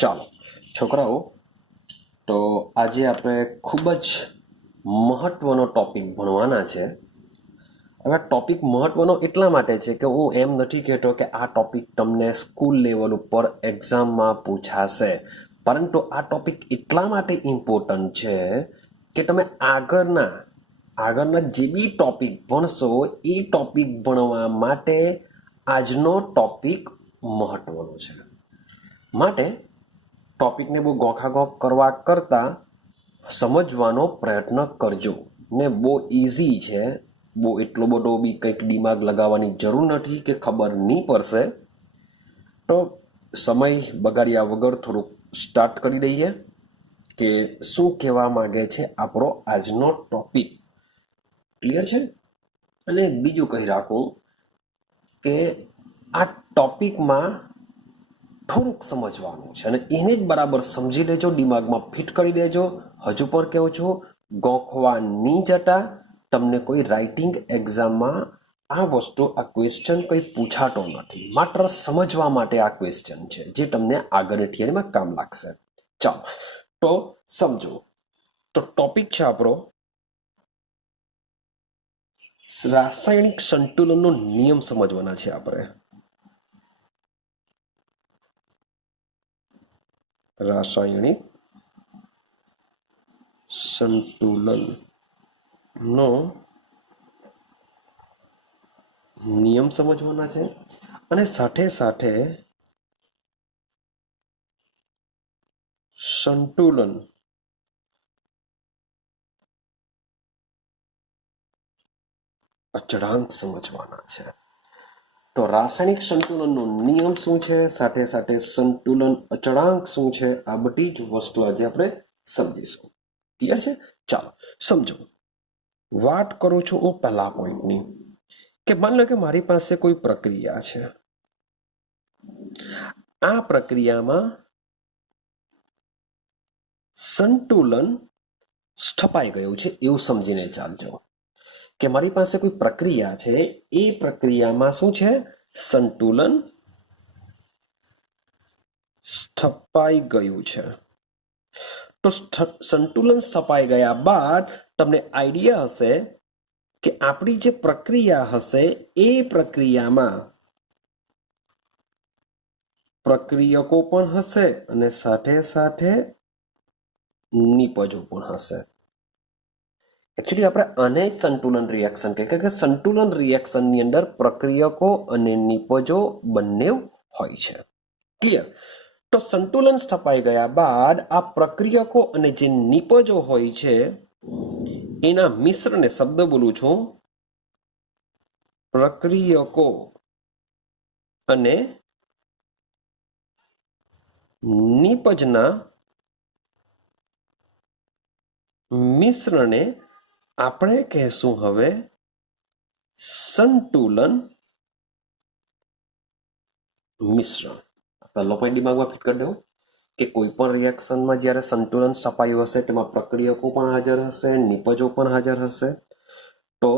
ચાલો છોકરાઓ, તો આજે આપણે ખૂબ જ મહત્વનો ટોપિક ભણવાના છે. હવે ટોપિક મહત્વનો એટલા માટે છે કે હું એમ નથી કહેતો કે આ ટોપિક તમને સ્કૂલ લેવલ ઉપર એક્ઝામમાં પૂછાશે, પરંતુ આ ટોપિક એટલા માટે ઇમ્પોર્ટન્ટ છે કે તમે આગળના જે બી ટોપિક ભણશો એ ટોપિક ભણવા માટે આજનો ટોપિક મહત્વનો છે. માટે ટોપિકને બહુ ગોખાગોખ કરવા કરતાં સમજવાનો પ્રયત્ન કરજો ને. બહુ ઇઝી છે, બહુ એટલો બધો બી કંઈક દિમાગ લગાવવાની જરૂર નથી કે ખબર નહીં પડશે. તો સમય બગાડ્યા વગર થોડુંક સ્ટાર્ટ કરી દઈએ કે શું કહેવા માંગે છે આપણો આજનો ટોપિક. ક્લિયર છે? અને બીજું કહી રાખું કે આ ટોપિકમાં થોડુંક સમજવાનું છે અને એને જ બરાબર સમજી લેજો, દિમાગમાં ફિટ કરી દેજો. હજુ પણ કહું છું, ગોખવા નહીં જતા. તમને કોઈ રાઇટિંગ એક્ઝામમાં આ વસ્તુ, આ ક્વેશ્ચન કંઈ પૂછાતો નથી, માત્ર સમજવા માટે આ ક્વેશ્ચન છે જે તમને આગળની થિયરીમાં કામ લાગશે. ચાલો તો સમજો. તો ટોપિક છે આપણો રાસાયણિક સંતુલનનો નિયમ સમજવાના છે આપણે. રાસાયણિક સંતુલનનો નિયમ સમજવાના છે અને સાથે સાથે સંતુલન અચળાંક સમજવાના છે. તો રાસાયણિક સંતુલનનો નિયમ શું છે, સાથે સાથે સંતુલન અચળાંક શું છે, આ બધી જ વસ્તુ આજે આપણે સમજીશું. ક્લિયર છે? ચાલો સમજો. વાત કરું છું હું પહેલા પોઈન્ટની કે માની લો કે મારી પાસે કોઈ પ્રક્રિયા છે. આ પ્રક્રિયામાં સંતુલન સ્થપાઈ ગયું છે એવું સમજીને ચાલજો કે મારી પાસે કોઈ પ્રક્રિયા છે, એ પ્રક્રિયામાં શું છે, સંતુલન સ્થપાઈ ગયું છે. તો સંતુલન સ્થપાઈ ગયા બાદ તમને આઈડિયા હશે કે આપણી જે પ્રક્રિયા હશે એ પ્રક્રિયામાં પ્રક્રિયકો પણ હશે અને સાથે સાથે નિપજો પણ હશે. એકચ્યુઅલી આપણે આને સંતુલન રિએક્શન કહે કે સંતુલન રિએક્શનની અંદર પ્રક્રિયકો અને નિપજો બંને હોય છે. ક્લિયર? તો સંતુલન સ્થપાઈ ગયા બાદ આ પ્રક્રિયકો અને જે નિપજો હોય છે એના મિશ્રને, શબ્દ બોલું છું, પ્રક્રિયકો અને નિપજના મિશ્રને આપણે કહેશું હવે સંતુલન મિશ્રણ. પહેલો પોઈન્ટ દિમાગમાં ફિટ કરી દો કે કોઈ પણ રિએક્શનમાં જ્યારે સંતુલન સ્થપાયું હશે તેમાં પ્રક્રિયકો પણ હાજર હશે, નિપજો પણ હાજર હશે. તો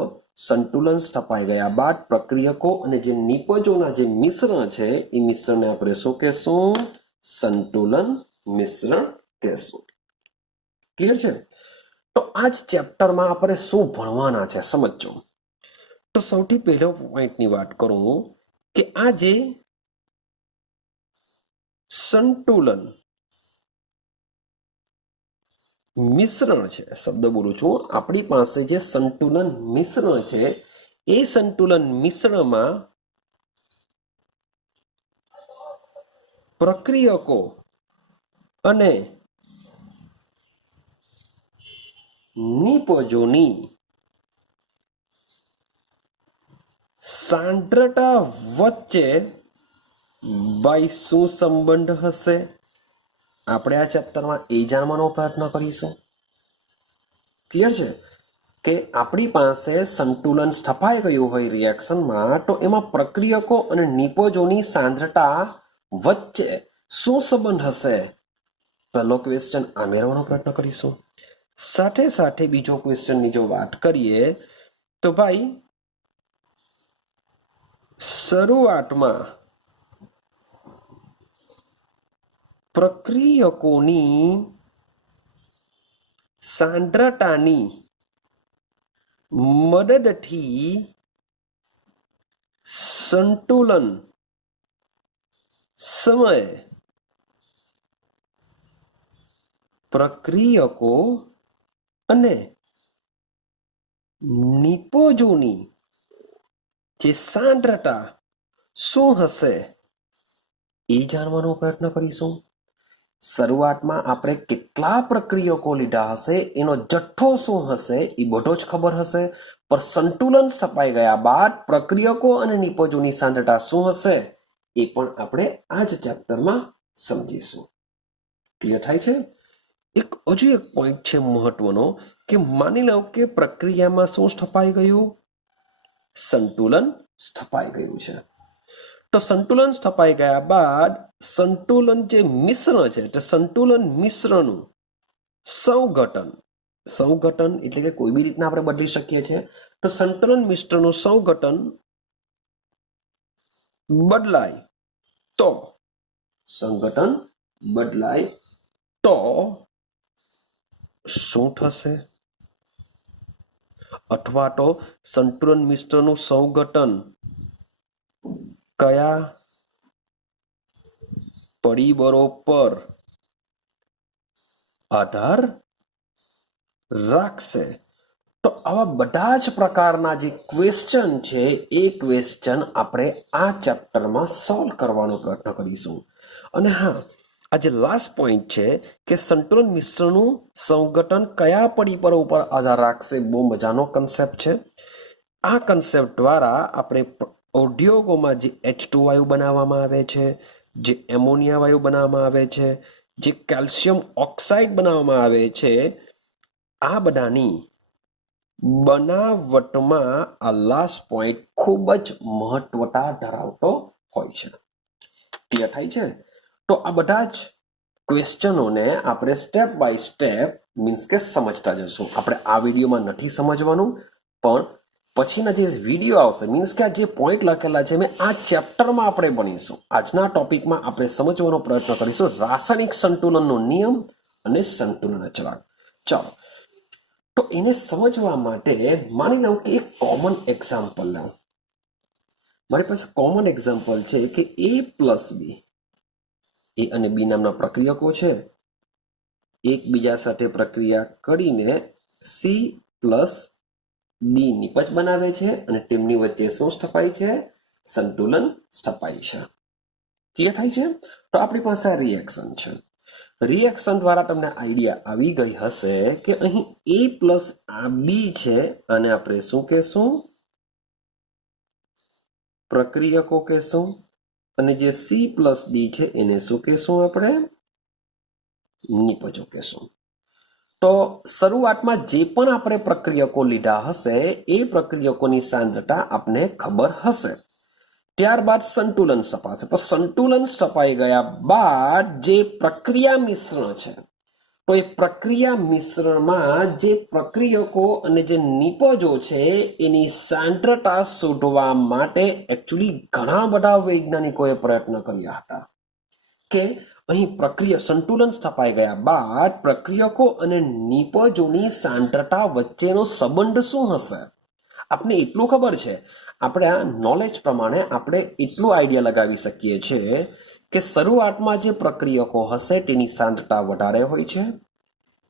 સંતુલન સ્થપાઈ ગયા બાદ પ્રક્રિયકો અને જે નિપજોના જે મિશ્રણ છે એ મિશ્રણને આપણે શું કહેશું? સંતુલન મિશ્રણ કહેશું. ક્લિયર છે? તો આ જ ચેપ્ટરમાં આપણે શું ભણવાના છે સમજો. તો સૌથી પહેલો પોઈન્ટની વાત કરું કે આ જે સંતુલન મિશ્રણ છે, શબ્દ બોલું છું, આપણી પાસે જે સંતુલન મિશ્રણ છે એ સંતુલન મિશ્રણમાં પ્રક્રિયકો અને નિપજોની સાંદ્રતા વચ્ચે ભાઈ શું સંબંધ હશે, આપણે આ ચેપ્ટરમાં એ જાણવાનો પ્રયત્ન કરીશું. ક્લિયર છે? કે આપણી પાસે સંતુલન સ્થપાઈ ગયું હોય રિએક્શનમાં, તો એમાં પ્રક્રિયકો અને નિપજોની સાંદ્રતા વચ્ચે શું સંબંધ હશે, પહેલો ક્વેશ્ચન આ મેળવવાનો પ્રયત્ન કરીશું. સાથે સાથે બીજો ક્વેશ્ચનની જો વાત કરીએ તો ભાઈ શરૂઆતમાં પ્રક્રિયકોની સાંદ્રતાની મદદથી સંતુલન સમયે પ્રક્રિયકો અને નિપજોની જે સાંદ્રતા શું હશે એ જાણવાનો પ્રયત્ન કરીશું. શરૂઆતમાં આપણે કેટલા પ્રક્રિયકો લીધા હશે, એનો જથ્થો શું હશે એ બધો જ ખબર હશે, પણ સંતુલન સ્થપાઈ ગયા બાદ પ્રક્રિયકો અને નિપજોની સાંદ્રતા શું હશે એ પણ આપણે આ જ ચેપ્ટરમાં સમજીશું. ક્લિયર થાય છે? હજુ એક પોઈન્ટ છે મહત્વનો કે માની લો કે પ્રક્રિયામાં શું સ્થપાઈ ગયું? સંતુલન સ્થપાઈ ગયું છે. તો સંતુલન સ્થપાઈ ગયા બાદ સંતુલન જે મિશ્રણ છે તે સંતુલન મિશ્રનું સંઘટન એટલે કે કોઈ બી રીતના આપણે બદલી શકીએ છીએ. તો સંતુલન મિશ્રનું સંઘટન બદલાય તો શું થશે? અથવા તો સંતુલન મિશ્રનું સંઘટન કયા પરિબળો પર આધાર રાખશે? તો આવા બધા જ પ્રકારના જે ક્વેશ્ચન છે એ ક્વેશ્ચન આપણે આ ચેપ્ટરમાં સોલ્વ કરવાનો પ્રયત્ન કરીશું. અને હા, આ જે લાસ્ટ પોઈન્ટ છે કે સંતુલન મિશ્રનું સંઘટન કયા પરિબળો ઉપર આધાર રાખશે, બહુ મજાનો કન્સેપ્ટ છે. આ કન્સેપ્ટ દ્વારા આપણે ઉદ્યોગોમાં જે H2 વાયુ બનાવવામાં આવે છે, જે એમોનિયા વાયુ બનાવવામાં આવે છે, જે કેલ્શિયમ ઓક્સાઇડ બનાવવામાં આવે છે, આ બધાની બનાવટમાં આ લાસ્ટ પોઈન્ટ ખૂબ જ મહત્વતા ધરાવતો હોય છે. ક્લિયર થાય છે? તો આ બધા જ ક્વેશ્ચનોને આપણે સ્ટેપ બાય સ્ટેપ મીન્સ કે સમજતા જશું. આપણે આ વિડીયોમાં નથી સમજવાનું, પણ પછીના જે વિડીયો આવશે મીન્સ કે આ જે પોઈન્ટ લખેલા છે મેં આ ચેપ્ટરમાં આપણે ભણીશું. આજના ટોપિકમાં આપણે સમજવાનો પ્રયત્ન કરીશું રાસાયણિક સંતુલનનો નિયમ અને સંતુલન અચળાંક. ચાલો, તો એને સમજવા માટે માની લઉં કે એક કોમન એક્ઝામ્પલ લઉં. મારી પાસે કોમન એક્ઝામ્પલ છે કે A પ્લસ બી, એ અને બી નામના પ્રક્રિયકો છે, એકબીજા સાથે પ્રક્રિયા કરીને સી પ્લસ ડી નિપજ બનાવે છે અને તેમની વચ્ચે શું સ્થપાય છે? સંતુલન સ્થપાય છે. ક્લિયર થાય છે? તો આપણી પાસે આ રિએક્શન છે. રિએક્શન દ્વારા તમને આઈડિયા આવી ગઈ હશે કે અહીં A પ્લસ આ બી છે અને આપણે શું કહેશું? પ્રક્રિયકો કહેશું. અને જે સી પ્લસ ડી છે એને શું કહેશું? આપણે નિપજો કહેશું. તો શરૂઆતમાં જે પણ આપણે પ્રક્રિયકો લીધા હશે એ પ્રક્રિયકોની સાંદ્રતા આપને ખબર હશે. ત્યારબાદ સંતુલન સ્થપાશે. પણ સંતુલન સ્થપાઈ ગયા બાદ જે પ્રક્રિયા મિશ્રણ છે, તો એ પ્રક્રિયા મિશ્રણમાં જે પ્રક્રિયકો અને જે નિપજો છે એની સાંદ્રતા શોધવા માટે એકચ્યુઅલી ઘણા બધા વૈજ્ઞાનિકોએ પ્રયત્ન કર્યા હતા કે અહીં સંતુલન સ્થપાઈ ગયા બાદ પ્રક્રિયકો અને નિપજોની સાંદ્રતા વચ્ચેનો સંબંધ શું હશે? આપને એટલું ખબર છે, આપણે આ નોલેજ પ્રમાણે આપણે એટલું આઈડિયા લગાવી શકીએ છીએ કે શરૂઆતમાં જે પ્રક્રિયકો હશે તેની સાંદ્રતા વધારે હોય છે,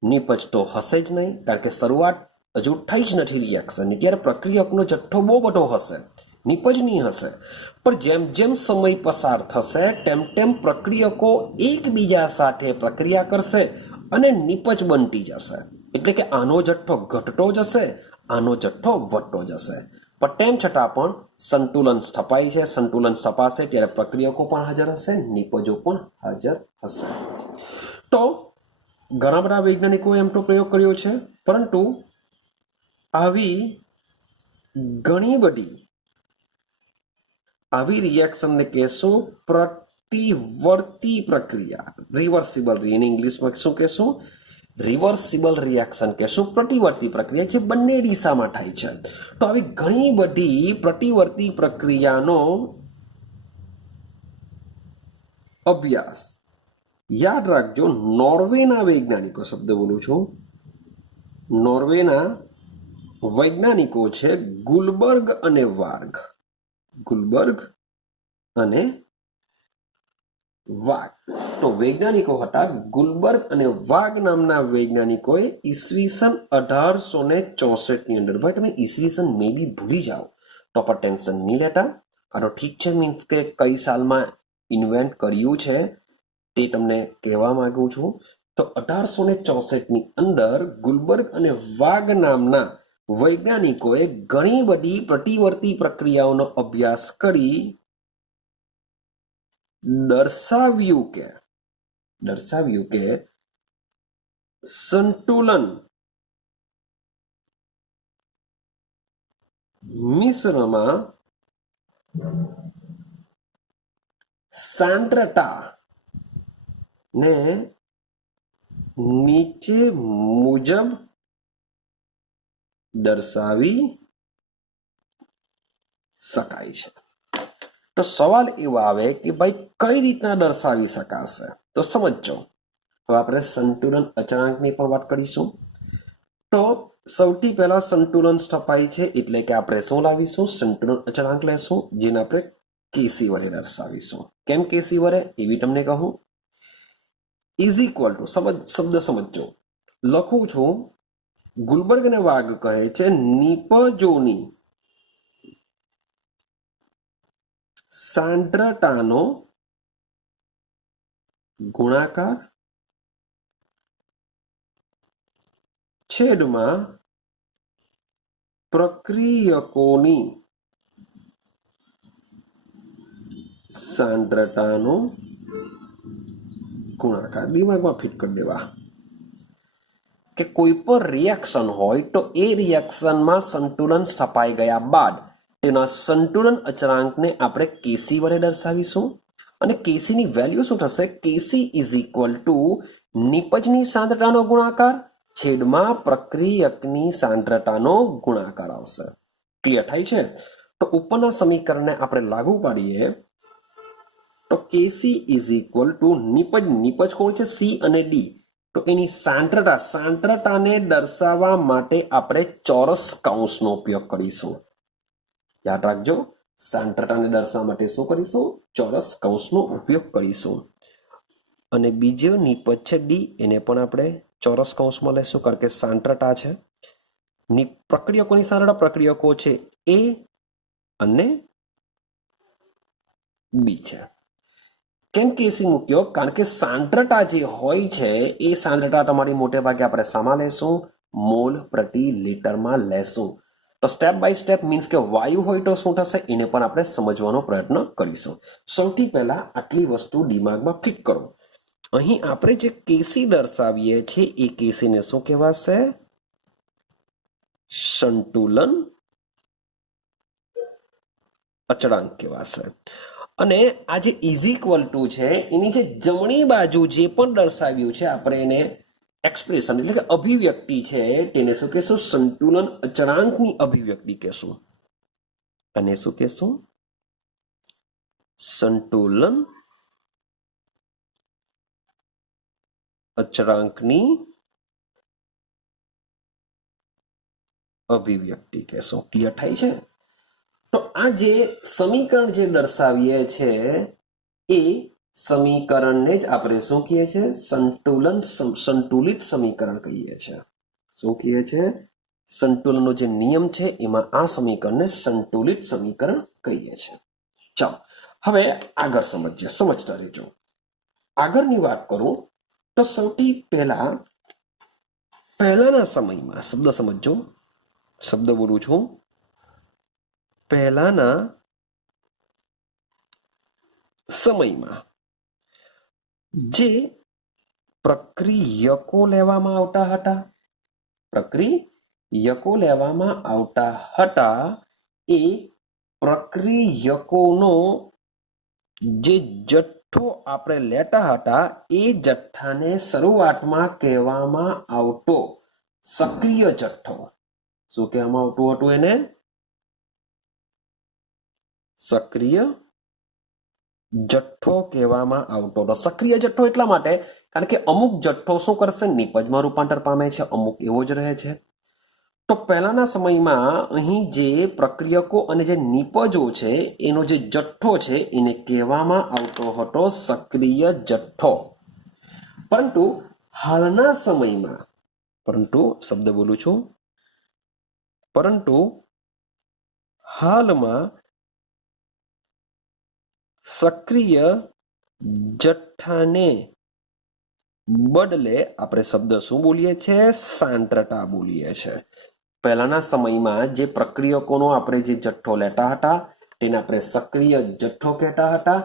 નિપજ તો હશે જ નહીં, કારણ કે શરૂઆત હજુ થઈ જ નથી રિએક્શનની. ત્યારે પ્રક્રિયકનો જથ્થો બહુ બધો હશે, નિપજ નહીં હશે. પણ જેમ જેમ સમય પસાર થશે તેમ તેમ પ્રક્રિયકો એકબીજા સાથે પ્રક્રિયા કરશે અને નિપજ બનતી જશે. એટલે કે આનો જથ્થો ઘટતો જશે, આનો જથ્થો વધતો જશે. પણ તેમ છતાં પણ સંતુલન સ્થપાય છે. સંતુલન સ્થપાશે ત્યારે પ્રક્રિયકો પણ હાજર હશે, નિપજો પણ હાજર હશે. તો ઘણા બધા વૈજ્ઞાનિકોએ એમ તો પ્રયોગ કર્યો છે, પરંતુ આવી ઘણી બધી આવી રિએક્શનને કહેશું પ્રતિવર્તી પ્રક્રિયા, રિવર્સિબલ. એને ઇંગ્લિશમાં શું કહેશું? રિવર્સિબલ રિએક્શન કહેશું, પ્રતિવર્તી પ્રક્રિયા જે બંને દિશામાં થાય છે. તો આવી ઘણી બધી પ્રતિવર્તી પ્રક્રિયાનો અભ્યાસ યાદ રાખજો, નોર્વેના વૈજ્ઞાનિકો, શબ્દ બોલું છું, નોર્વેના વૈજ્ઞાનિકો છે ગુલબર્ગ અને વાર્ગ. ગુલબર્ગ અને વાગ. તો વૈજ્ઞાનિકો હતા ગુલબર્ગ અને વાગ નામના વૈજ્ઞાનિકોએ ઈસવીસન 1864 ની અંદર. ભાઈ તમે ઈસવીસન મે બી ભૂલી જાઓ તો પણ ટેન્શન નહીં લેતા. આ તો ઠીક છે, મીન્સ કે કઈ સાલમાં ઇન્વેન્ટ કર્યું છે તે તમને કહેવા માંગુ છું. તો 1864 ની અંદર ગુલબર્ગ અને વાગ નામના વૈજ્ઞાનિકોએ ઘણી બધી પ્રતિવર્તી પ્રક્રિયાઓનો અભ્યાસ કરી દર્શાવ્યું કે સંતુલન મિશ્રમાં સાંદ્રતા ને નીચે મુજબ દર્શાવી શકાય છે. તો સવાલ એવો આવે કે ભાઈ કઈ રીતના દર્શાવી શકાશે? તો સમજો. હવે આપણે સંતુલન અચળાંકની પણ વાત કરીશું. તો સૌથી પહેલા સંતુલન સ્થપાય છે એટલે કે આપણે શું લાવીશું? સંતુલન અચળાંક લેશું, જેને આપણે કેસી વડે દર્શાવીશું. કેમ કેસી વડે? એવી તમને કહું. ઇઝ ઇક્વલ ટુ, શબ્દ સમજો, લખું છું. ગુલબર્ગ અને વાગ કહે છે નિપજોની સાંદ્રતાનો ગુણાકાર છેદમાં પ્રક્રિયકોની સાંદ્રતાનો ગુણાકાર. દિમાગમાં ફિટ કરી દેવા કે કોઈ પણ રિએક્શન હોય તો એ રિએક્શનમાં સંતુલન સ્થપાઈ ગયા બાદ તેના સંતુલન અચળાંકને આપણે કેસી વડે દર્શાવીશું. અને કેસીની વેલ્યુ શું થશે? કેસી ઇઝ ઇક્વલ ટુ નિપજની સાંદ્રતાનો ગુણાકાર છેદમાં પ્રક્રિયકની સાંદ્રતાનો ગુણાકાર આવશે. ક્લિયર થાય છે? તો ઉપરના સમીકરણને આપણે લાગુ પાડીએ તો કેસી ઇઝ ઇક્વલ ટુ નિપજ કોણ છે? સી અને ડી. તો એની સાંદ્રતાને દર્શાવવા માટે આપણે ચોરસ કૌંસનો ઉપયોગ કરીશું. યાદ રાખજો, સાંદ્રતાને દર્શાવવા માટે શું કરીશું? ચોરસ કૌંસનો ઉપયોગ કરીશું. અને બીજો નિપજ છે ડી, એને પણ આપણે ચોરસ કૌંસમાં લેશું, કારણ કે સાંદ્રતા છે. પ્રક્રિયકોની સાંદ્રતા, પ્રક્રિયકો છે એ અને બી છે. કેમ કેસી મૂક્યો? કારણ કે સાંદ્રતા જે હોય છે એ સાંદ્રતા તમારી મોટે ભાગે આપણે શામાં લેશું? મોલ પ્રતિ લિટરમાં લેશું. તો સ્ટેપ બાય સ્ટેપ, મીન્સ કે વાયુ હોય તો શું થશે એને પણ આપણે સમજવાનો પ્રયત્ન કરીશું. સૌથી પહેલા આટલી વસ્તુ દિમાગમાં ફિટ કરો. અહીં આપણે જે કેસી દર્શાવીએ છીએ એ કેસીને શું કહેવાશે? સંતુલન અચળાંક કહેવાશે. અને આ જે ઇઝ ઇક્વલ ટુ છે એની જે જમણી બાજુ જે પણ દર્શાવ્યું છે આપણે એને એક્સપ્રેશન એટલે કે અભિવ્યક્તિ છે તેને શું કહેશું? સંતુલન અચળાંકની અભિવ્યક્તિ કહેશું. અને શું કહેશું? સંતુલન અચળાંકની અભિવ્યક્તિ કહેશું. ક્લિયર થાય છે? તો આ જે સમીકરણ જે દર્શાવીએ છે એ સમીકરણને જ આપણે શું કહીએ છીએ? સંતુલિત સમીકરણ કહીએ છીએ. શું કહીએ છીએ? સંતુલનનો જે નિયમ છે એમાં આ સમીકરણને સંતુલિત સમીકરણ કહીએ છીએ. ચાલો હવે આગળ સમજતા રહેજો. આગળની વાત કરું તો સૌથી પહેલાના સમયમાં, શબ્દ સમજો, શબ્દ બોલું છું, પહેલાના સમયમાં જે પ્રક્રિયકો લેવામાં આવતા હતા એ પ્રક્રિયકોનો જે જથ્થો આપણે લેતા હતા એ જથ્થાને શરૂઆતમાં કહેવામાં આવતો સક્રિય જથ્થો. શું કહેવામાં આવતું હતું એને? સક્રિય જથ્થો કહેવામાં આવતો હતો. સક્રિય જથ્થો એટલા માટે કારણ કે અમુક જથ્થો શું કરશે, નિપજમાં રૂપાંતર પામે છે, અમુક એવો જ રહે છે. તો પહેલાના સમયમાં અહીં જે પ્રક્રિયકો અને જે નિપજો છે એનો જે જથ્થો છે એને કહેવામાં આવતો હતો સક્રિય જથ્થો. પરંતુ હાલના સમયમાં, શબ્દ બોલું છું, પરંતુ હાલમાં સક્રિય જથ્થાને બદલે આપણે શબ્દ શું બોલીએ છીએ, સાંદ્રતા બોલીએ છીએ. પહેલાના સમયમાં જે પ્રક્રિયકોનો આપણે જે જથ્થો લેતા હતા તેને આપણે સક્રિય જથ્થો કહેતા હતા.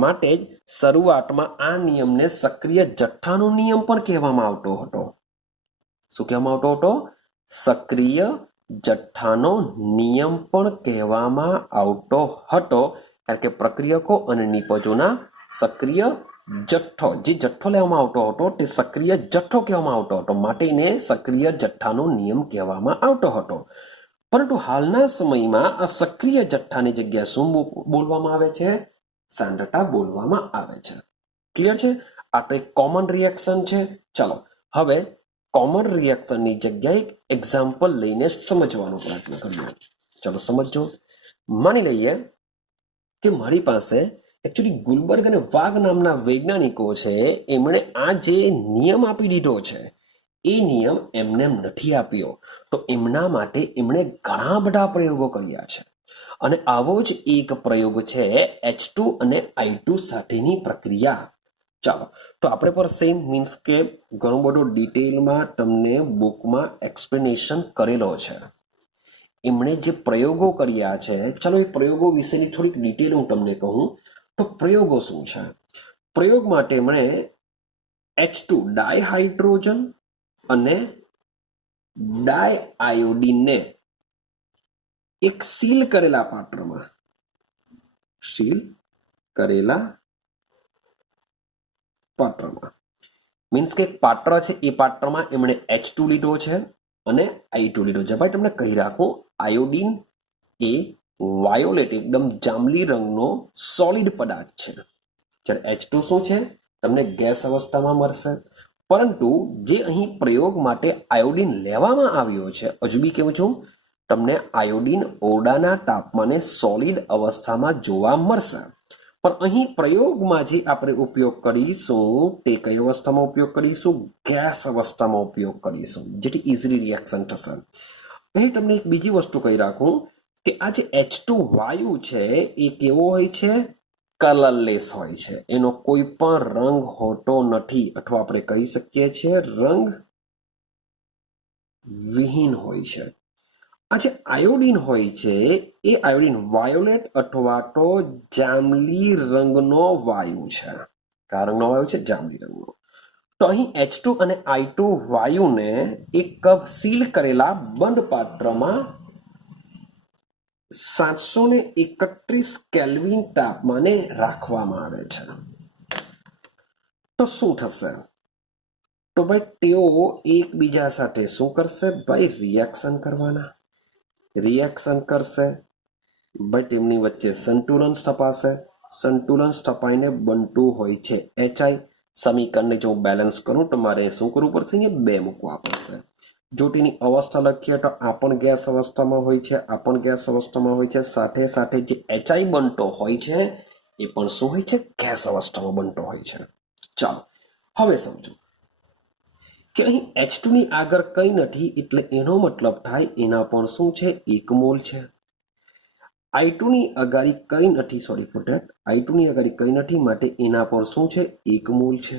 માટે જ શરૂઆતમાં આ નિયમને સક્રિય જથ્થાનો નિયમ પણ કહેવામાં આવતો હતો. શું કહેવામાં આવતો હતો? સક્રિય જથ્થાનો નિયમ પણ કહેવામાં આવતો હતો. કારણ કે પ્રક્રિયકો અને નિપજોના સક્રિય જથ્થો, જે જથ્થો લેવામાં આવતો હતો તે સક્રિય જથ્થો કહેવામાં આવતો હતો, માટે એને સક્રિય જથ્થાનો નિયમ કહેવામાં આવતો હતો. પરંતુ હાલના સમયમાં આ સક્રિય જથ્થાની જગ્યાએ શું બોલવામાં આવે છે? સાંદ્રતા બોલવામાં આવે છે. ક્લિયર છે? આ તો એક કોમન રિએક્શન છે. ચલો હવે કોમન રિએક્શનની જગ્યાએ એક્ઝામ્પલ લઈને સમજવાનો પ્રયત્ન કરીએ. ચલો સમજો. માની લઈએ કે મારી પાસે એકચ્યુઅલી ગુલબર્ગ અને વાઘ નામના વૈજ્ઞાનિકો છે, એમણે આ જે નિયમ આપી દીધો છે એ નિયમ એમને નથી આપ્યો. તો એમના માટે એમણે ઘણા બધા પ્રયોગો કર્યા છે. અને આવો જ એક પ્રયોગ છે H2 અને I2 સાથેની પ્રક્રિયા. ચાલો તો આપણે પર સેમ મીન્સ કે ઘણું બધું ડિટેલમાં તમને બુકમાં એક્સપ્લેનેશન કરેલો છે. એમણે જે પ્રયોગો કર્યા છે, ચાલો એ પ્રયોગો વિશેની થોડીક ડિટેલ હું તમને કહું. તો પ્રયોગો શું છે? પ્રયોગ માટે એમણે H2 ડાયહાઇડ્રોજન અને ડાયઆયોડીનને એક સીલ કરેલા પાત્રમાં મીન્સ કે એક પાત્ર છે, એ પાત્રમાં એમણે H2 લીધો છે અને I2 લીધો છે. ભાઈ તમને કહી રાખું, આયોડીન એ વાયોલેટ એકદમ જાંબલી રંગનો સોલિડ પદાર્થ છે, જ્યારે H2 શું છે તમને ગેસ અવસ્થામાં મળશે. પરંતુ જે અહીં પ્રયોગ માટે આયોડીન લેવામાં આવ્યો છે, હજુ બી કેવું છું તમને, આયોડીન ઓરડાના તાપમાને સોલિડ અવસ્થામાં જોવા મળશે. પણ અહીં પ્રયોગમાં જે આપણે ઉપયોગ કરીશું તે કઈ અવસ્થામાં ઉપયોગ કરીશું? ગેસ અવસ્થામાં ઉપયોગ કરીશું, જેથી ઇઝીલી રિએક્શન થશે. અહીં તમને એક બીજી વસ્તુ કહી રાખું કે આ જે H2 વાયુ છે એ કેવો હોય છે? કલરલેસ હોય છે. એનો કોઈ પણ રંગ હોતો નથી, અથવા આપણે કહી શકીએ છીએ રંગ વિહીન હોય છે. આ જે આયોડીન હોય છે એ આયોડીન વાયોલેટ અથવા તો જાંબલી રંગનો વાયુ છે. કયા રંગનો વાયુ છે? જાંબલી રંગનો. તો અહીં H2 અને I2 વાયુને એક સીલ કરેલા બંધ પાત્રમાં 731 કેલ્વિન તાપમાને રાખવામાં આવે છે. તો શું થશે? તો ભાઈ તેઓ એકબીજા સાથે શું કરશે? ભાઈ રિએક્શન કરવાના. રિએક્શન કરશે ભાઈ, તેમની વચ્ચે સંતુલન સ્થપાશે. સંતુલન સ્થપાઈને બનતું હોય છે HI. સમીકરણને જો બેલેન્સ કરું તો મારે શું કરવું પડશે? અહીંયા 2 મૂકવા પડશે. જો તેની અવસ્થા લખીએ તો આ પણ ગેસ અવસ્થામાં હોય છે, આ પણ ગેસ અવસ્થામાં હોય છે. સાથે સાથે જે HI બનતો હોય છે એ પણ શું હોય છે? ગેસ અવસ્થામાં બનતો હોય છે. ચાલો હવે સમજો કે અહીં H2 ની આગળ કંઈ નથી, એટલે એનો મતલબ થાય એના પણ શું છે? 1 મોલ છે. I2 ની અગાડી કંઈ નથી, સોરી ફોર ધેટ, I2 ની અગાડી કંઈ નથી, માટે એના પર શું છે? 1 મોલ છે.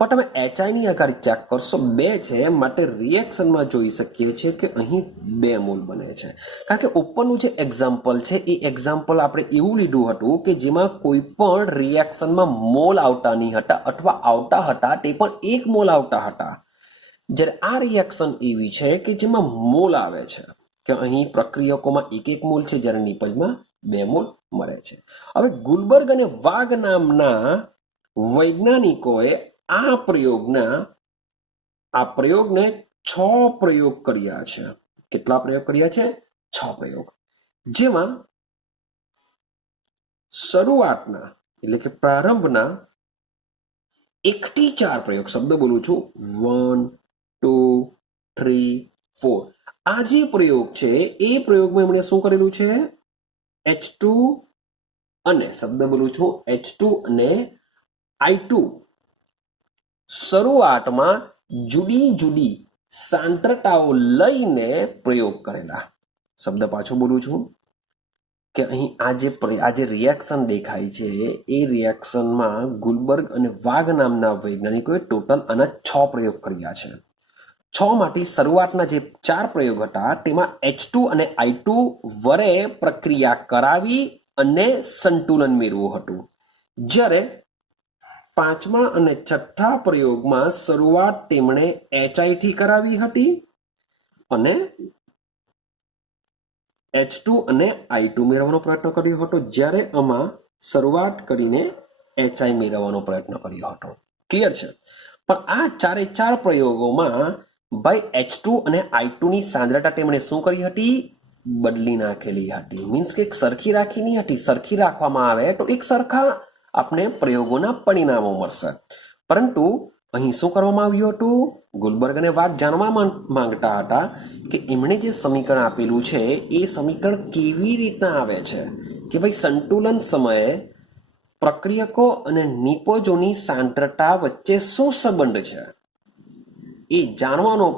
પણ તમે HI ની અગાડી ચેક કરશો 2 છે, માટે રિએક્શનમાં જોઈ શકીએ છીએ કે અહીં 2 મોલ બને છે. કારણ કે ઉપરનું જે એક્ઝામ્પલ છે એ એક્ઝામ્પલ આપણે એવું લીધું હતું કે જેમાં કોઈ પણ રિએક્શનમાં મોલ આવતા નહીં હતા, અથવા આવતા હતા તે પણ 1 મોલ આવતા હતા. જ્યારે આ રિએક્શન એવી છે કે જેમાં મોલ આવે છે, કે અહીં પ્રક્રિયકોમાં 1 મોલ છે, જ્યારે નિપજમાં 2 મોલ મળે છે. હવે ગુલબર્ગ અને વાઘ નામના વૈજ્ઞાનિકોએ આ પ્રયોગને 6 પ્રયોગ કર્યા છે. કેટલા પ્રયોગ કર્યા છે? 6 પ્રયોગ. જેમાં શરૂઆતના એટલે કે પ્રારંભના 1 થી 4 પ્રયોગ, શબ્દ બોલું છું 1 2 3 4, આ જે પ્રયોગ છે એ પ્રયોગમાં એમણે શું કરેલું છે, H2 અને શબ્દ બોલું છું H2 અને I2 શરૂઆતમાં જુદી જુદી સાંદ્રતાઓ લઈને પ્રયોગ કરેલા. શબ્દ પાછો બોલું છું કે અહીં આ જે રિએક્શન દેખાય છે એ રિએક્શનમાં ગુલબર્ગ અને વાઘ નામના વૈજ્ઞાનિકોએ ટોટલ આના 6 પ્રયોગ કર્યા છે. 6 માંથી શરૂઆતના જે 4 પ્રયોગ હતા તેમાં H2 અને I2 વડે પ્રક્રિયા કરાવી અને સંતુલન મેળવ્યું હતું, જ્યારે 5મા અને 6થા પ્રયોગમાં શરૂઆત તેમણે HI થી કરાવી હતી અને H2 અને I2 મેળવવાનો પ્રયત્ન કર્યો હતો, જ્યારે આમાં શરૂઆત કરીને HI મેળવવાનો પ્રયત્ન કર્યો હતો. ક્લિયર છે? પણ આ 4 પ્રયોગોમાં ભાઈ H2 અને I2 ની સાંદ્રતા તેમણે શું કરી હતી, બદલી નાખેલી હતી. મીન્સ કે એક સરખી રાખી નહીં હતી. સરખી રાખવામાં આવે તો એક સરખા આપણે પ્રયોગોના પરિણામો મળશે, પરંતુ અહીં શું કરવામાં આવ્યું હતું, ગુલબર્ગ અને વાઘ જાણવા માંગતા હતા કે એમણે જે સમીકરણ આપેલું છે એ સમીકરણ કેવી રીતના આવે છે, કે ભાઈ સંતુલન સમયે પ્રક્રિયકો અને નિપજોની સાંદ્રતા વચ્ચે શું સંબંધ છે એ જાણવાનો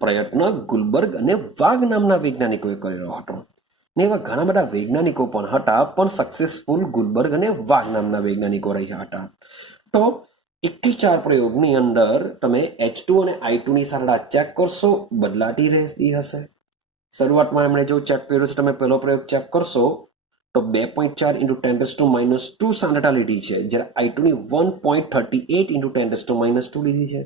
પ્રયત્ન ગુલબર્ગ અને વાઘ નામના વૈજ્ઞાનિકોએ કરેલો હતો. ને એવા ઘણા બધા વૈજ્ઞાનિકો પણ હતા, પણ સક્સેસફુલ ગુલબર્ગ અને વાઘ નામના વૈજ્ઞાનિકો રહ્યા હતા. તો 1 થી 4 પ્રયોગની અંદર તમે H2 અને I2 ની સાંદ્રતા ચેક કરશો, બદલાતી રહેતી હશે. શરૂઆતમાં એમણે જો ચેક કર્યો છે, તમે પહેલો પ્રયોગ ચેક કરશો તો 2.4 × 10⁻² સાંદ્રતા લીધી છે, જ્યારે I2 ની 1.38 × 10⁻² લીધી છે.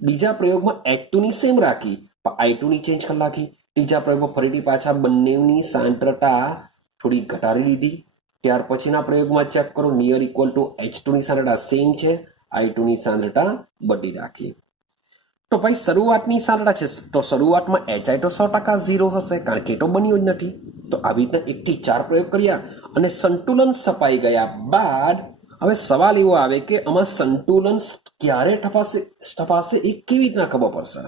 બીજા પ્રયોગમાં H2 ની સેમ રાખી, પણ I2 ની ચેન્જ કરી નાખી. ત્રીજા પ્રયોગમાં ફરીથી પાછા બંનેની સાંદ્રતા થોડી ઘટાડી લીધી. ત્યાર પછીના પ્રયોગમાં ચેક કરો, નિયર ઇક્વલ ટુ H2 ની સાંદ્રતા સેમ છે, I2 ની સાંદ્રતા બદલી રાખી. તો ભાઈ શરૂઆતની સાંદ્રતા છે, તો શરૂઆતમાં HI તો 100% 0 હશે, કારણ કે એ તો બન્યું જ નથી. તો આવી રીતના 1 થી 4 પ્રયોગ કર્યા અને સંતુલન સ્થપાઈ ગયા બાદ હવે સવાલ એવો આવે કે આમાં સંતુલન ક્યારે સ્થપાશે એ કેવી રીતના ખબર પડશે.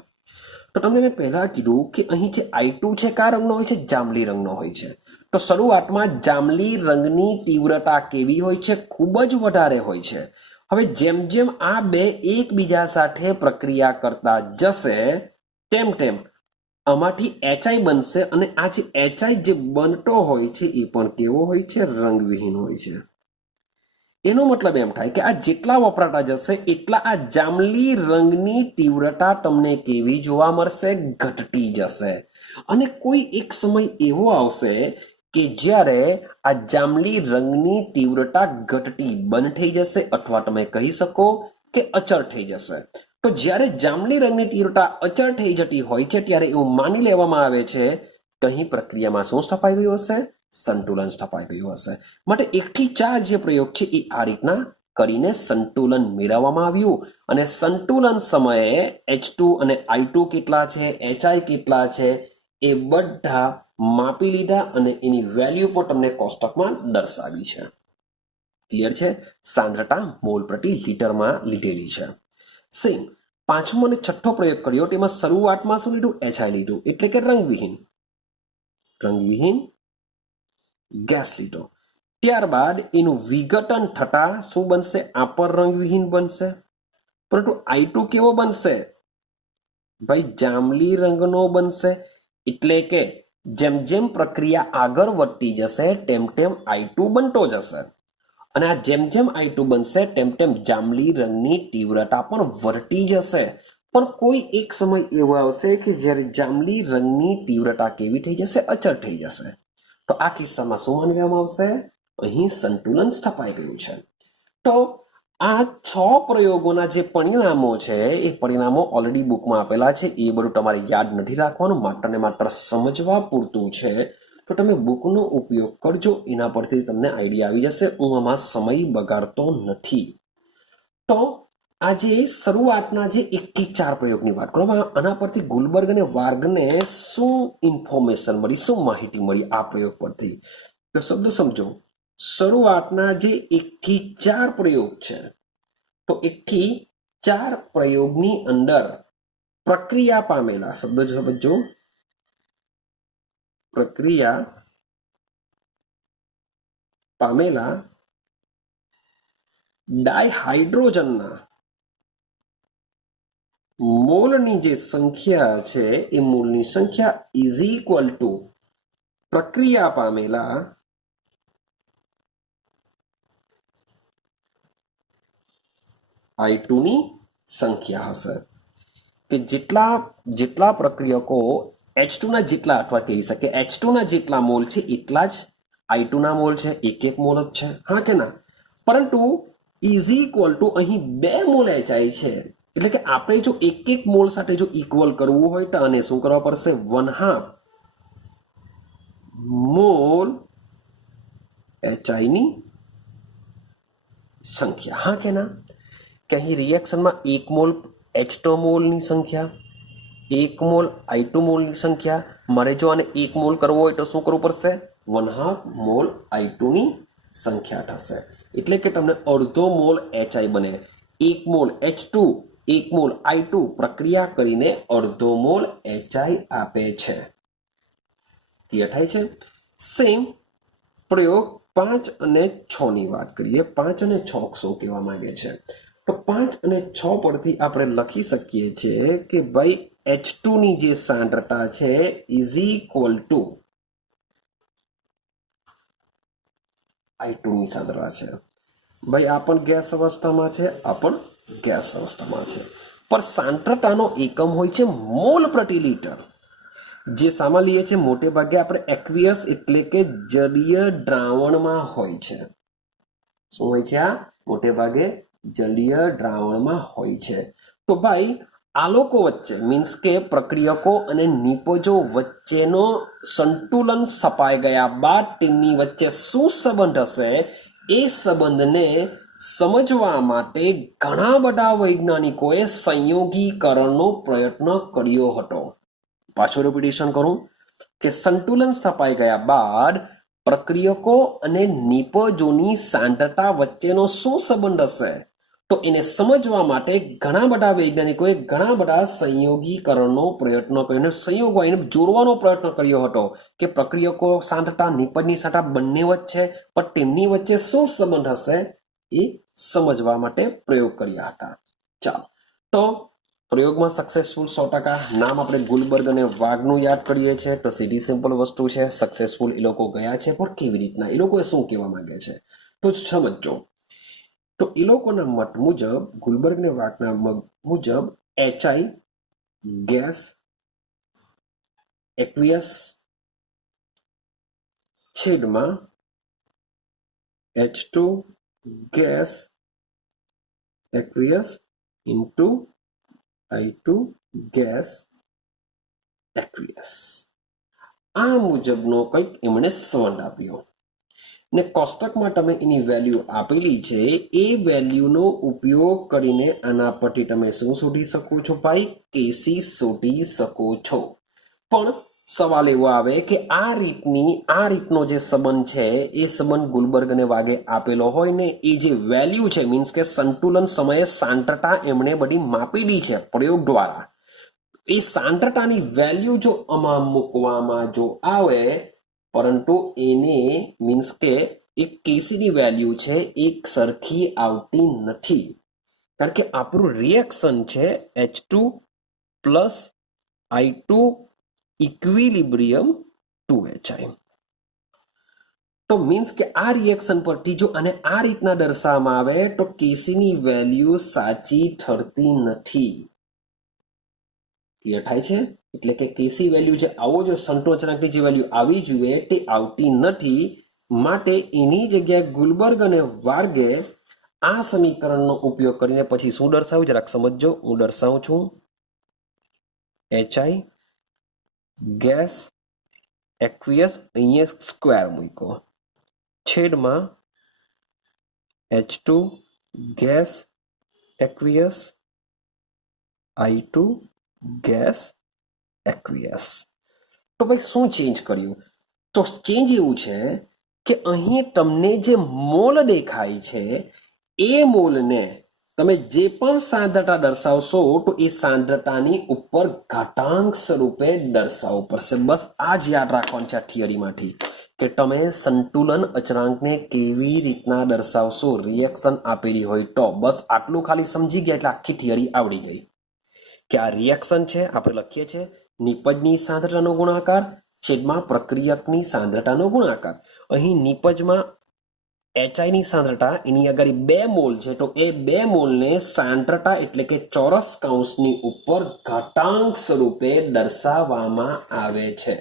તો તમને મેં પહેલા કીધું કે અહીં જે I2 છે કયા રંગનો હોય છે, જાંબલી રંગનો હોય છે. તો શરૂઆતમાં જાંબલી રંગની તીવ્રતા કેવી હોય છે, ખૂબ જ વધારે હોય છે. હવે જેમ જેમ આ બે એકબીજા સાથે પ્રક્રિયા કરતા જશે તેમ તેમ આમાંથી HI બનશે, અને આ જે HI જે બનતો હોય છે એ પણ કેવો હોય છે, રંગવિહીન હોય છે. એનો મતલબ એમ થાય કે આ જેટલા વપરાતા જશે એટલા આ જાંબલી રંગની તીવ્રતા તમને કેવી જોવા મળશે, ઘટતી જશે. અને કોઈ એક સમય એવો આવશે કે જ્યારે આ જાંબલી રંગની તીવ્રતા ઘટતી બંધ થઈ જશે, અથવા તમે કહી શકો કે અચળ થઈ જશે. તો જ્યારે જાંબલી રંગની તીવ્રતા અચળ થઈ જતી હોય છે ત્યારે એવું માની લેવામાં આવે છે કે અહીં પ્રક્રિયામાં શું સ્થપાઈ ગયું હશે, સંતુલન સ્થપાઈ ગયું હશે. માટે 1 થી 4 જે પ્રયોગ છે એ આ રીતના કરીને સંતુલન મેળવવામાં આવ્યું, અને સંતુલન સમયે H2 અને I2 કેટલા છે, HI કેટલા છે એ બધા માપી લીધા અને એની વેલ્યુ પણ તમને કોષ્ટકમાં દર્શાવી છે. ક્લિયર છે? સાંદ્રતા મોલ પ્રતિ લીટરમાં લીધેલી છે. સેમ 5મો અને 6થો પ્રયોગ કર્યો, તેમાં શરૂઆતમાં શું લીધું, HI લીધું, એટલે કે રંગવિહીન ગેસ લીધો. ત્યારબાદ એનું વિઘટન થતા શું બનશે, આ પર રંગવિહીન બનશે. પરંતુ I2 કેવો બનશે, ભાઈ જાંબલી રંગનો બનશે. એટલે કે જેમ જેમ પ્રક્રિયા આગળ વધતી જશે તેમ તેમ I2 બનતો જશે, અને આ જેમ જેમ I2 બનશે તેમ તેમ જાંબલી રંગની તીવ્રતા પણ વધતી જશે. પણ કોઈ એક સમય એવો આવશે કે જ્યારે જાંબલી રંગની તીવ્રતા કેવી થઈ જશે, અચળ થઈ જશે. તો આ કિસ્સામાં શું માની લેવામાં આવશે, અહીં સંતુલન સ્થપાઈ ગયું છે. તો આ 6 પ્રયોગોના જે પરિણામો છે એ પરિણામો ઓલરેડી બુકમાં આપેલા છે, એ બધું તમારે યાદ નથી રાખવાનું, માત્ર ને માત્ર સમજવા પૂરતું છે. તો તમે બુકનો ઉપયોગ કરજો, એના પરથી તમને આઈડિયા આવી જશે. હું આમાં સમય બગાડતો નથી. તો આજે શરૂઆતના જે 1 થી 4 પ્રયોગની વાત કરો, આના પરથી ગુલબર્ગ અને વાર્ગને શું ઇન્ફોર્મેશન મળી, શું માહિતી મળી આ પ્રયોગ પરથી, તો શબ્દ સમજો. શરૂઆતના જે 1 થી 4 પ્રયોગ છે, તો 1 થી 4 પ્રયોગની અંદર પ્રક્રિયા પામેલા, શબ્દ સમજો, પ્રક્રિયા પામેલા ડાયહાઇડ્રોજનના મોલની જે સંખ્યા છે એ મોલની સંખ્યા ઇઝ ઇક્વલ ટુ પ્રક્રિયા પામેલા I2 ની સંખ્યા હશે કે જેટલા પ્રક્રિયકો H2 ના જેટલા, અથવા કહી શકે H2 ના જેટલા મોલ છે એટલા જ I2 ના મોલ છે, એક મોલ જ છે, હા કે ના? પરંતુ ઇઝ ઇક્વલ ટુ અહીં 2 મોલ HI છે, એટલે કે આપણે જો એક મોલ સાથે જો ઇક્વલ કરવું હોય તો આને શું કરવા પડશે? 1/2 મોલ HI ની સંખ્યા, હા કે ના? કે અહીં રિએક્શનમાં 1 મોલ H2 મોલની સંખ્યા, 1 મોલ I2 મોલની સંખ્યા, મારે જો આને 1 મોલ કરવો હોય તો શું કરવું પડશે? 1/2 મોલ I2 ની સંખ્યા થશે, એટલે કે તમને અડધો મોલ HI બને. 1 મોલ H2, 1 મોલ I2 પ્રક્રિયા કરીને અડધો મોલ HI આપે છે. ક્લિયર થાય છે? સેમ પ્રયોગ 5 અને 6 ની વાત કરીએ. 5 અને 6 શું કહેવા માંગે છે? તો 5 અને 6 પરથી આપણે લખી શકીએ છીએ કે ભાઈ H2 ની જે સાંદ્રતા છે ઇઝ ઇક્વલ ટુ I2 ની સાંદ્રતા છે. ભાઈ આ પણ ગેસ અવસ્થામાં છે, આ પણ ગેસ અવસ્થામાં છે, પણ સાંદ્રતાનો એકમ હોય છે મોલ પ્રતિ લિટર. જે સામાન લઈએ છીએ મોટે ભાગે આપણે એક્વિયસ એટલે કે જલીય દ્રાવણમાં હોય છે. શું હોય છે? આ મોટે ભાગે જલીય દ્રાવણમાં હોય છે. તો ભાઈ આ લોકો વચ્ચે, મીન્સ કે પ્રક્રિયકો અને નિપજો વચ્ચેનો સંતુલન સ્થપાઈ ગયા બાદ તેમની વચ્ચે શું સંબંધ હશે એ સંબંધને સમજવા માટે ઘણા બધા વૈજ્ઞાનિકોએ સંયોગીકરણનો પ્રયત્ન કર્યો હતો. પાછું રિપીટેશન કરું કે સંતુલન સ્થપાઈ ગયા બાદ પ્રક્રિયકો અને નિપજોની સાંદ્રતા વચ્ચેનો શું સંબંધ હશે, તો એને સમજવા માટે ઘણા બધા વૈજ્ઞાનિકોએ ઘણા બધા સંયોગીકરણનો પ્રયત્ન કર્યો, સંયોગો એને જોડવાનો પ્રયત્ન કર્યો હતો કે પ્રક્રિયકો સાંદ્રતા, નિપજની સાંદ્રતા બંને વચ્ચે, પણ તેમની વચ્ચે શું સંબંધ હશે એ સમજવા માટે પ્રયોગ કર્યા હતા. ચાલો, તો પ્રયોગમાં સક્સેસફુલ 100%. નામ આપણે ગુલબર્ગ અને વાઘનું યાદ કરીએ છીએ તો સીધી સિમ્પલ વસ્તુ છે. સક્સેસફુલ એ લોકો ગયા છે, પણ કેવી રીતના, એ લોકોએ શું કહેવા માંગે છે તો સમજો. તો એ લોકોના મત મુજબ, ગુલબર્ગ અને વાઘના મત મુજબ HI ગેસ, એક્વિયસ છેદમાં H2 gas aqueous into I2 gas aqueous, આ મુજબનો કંઈક એમણે સંબંધ આપ્યો ને કોષ્ટકમાં તમે એની વેલ્યુ આપેલી છે. એ વેલ્યુનો ઉપયોગ કરીને આના પરથી તમે શું શોધી શકો છો ભાઈ? કેસી શોધી શકો છો. પણ સવાલ એવો આવે કે આ રીતનો જે સંબંધ છે એ સંબંધ ગુલબર્ગ અને વાઘે આપેલો હોય ને, એ જે વેલ્યુ છે, મીન્સ કે સંતુલન સમયે સાંદ્રતા એમણે બધી માપેલી છે પ્રયોગ દ્વારા, એ સાંદ્રતાની વેલ્યુ જો આમાં મૂકવામાં જો આવે, પરંતુ એને મીન્સ કે એક કેસીની વેલ્યુ છે એક સરખી આવતી નથી, કારણ કે આપણું રિએક્શન છે H2 plus I2 equilibrium 2HI. તો મીન્સ કે આ રિએક્શન પરથી જો આને આ રીતના દર્શાવવામાં આવે તો કેસીની વેલ્યુ સાચી ઠરતી નથી. ક્લિયર થાય છે? એટલે કે કેસી વેલ્યુ જે આવો જો સંતુલન અચળાંકની જે વેલ્યુ આવી જોઈએ તે આવતી નથી. માટે એની જગ્યાએ ગુલબર્ગ અને વાર્ગે આ સમીકરણનો ઉપયોગ કરીને પછી શું દર્શાવ્યું જરાક સમજજો. હું દર્શાવું છું. HI ગેસ એક્વિયસ, અહીંયા સ્ક્વેર મૂક્યો, છેદમાં H2 gas aqueous I2 gas aqueous. તો ભાઈ શું ચેન્જ કર્યું? તો ચેન્જ એવું છે કે અહીં તમને જે મોલ દેખાય છે એ મોલને તમે જે પણ સાંદ્રતા દર્શાવશો તો એ સાંદ્રતાની ઉપર ઘાતાંક સ્વરૂપે દર્શાવવું પડશે. બસ આ જ યાદ રાખવાનું છે આ થિયરીમાંથી, કે તમે સંતુલન અચળાંકને કેવી રીતના દર્શાવશો રિએક્શન આપેલી હોય તો. બસ આટલું ખાલી સમજી ગયા એટલે આખી થિયરી આવડી ગઈ. કે આ રિએક્શન છે, આપણે લખીએ છીએ નિપજની સાંદ્રતાનો ગુણાકાર છેદમાં પ્રક્રિયકની સાંદ્રતાનો ગુણાકાર. અહીં નિપજમાં HI ની સાંદ્રતા એની આગળ 2 મોલ છે તો એ 2 મોલને સાંદ્રતા એટલે કે ચોરસ કૌંસની ઉપર ઘાતાંક સ્વરૂપે દર્શાવવામાં આવે છે.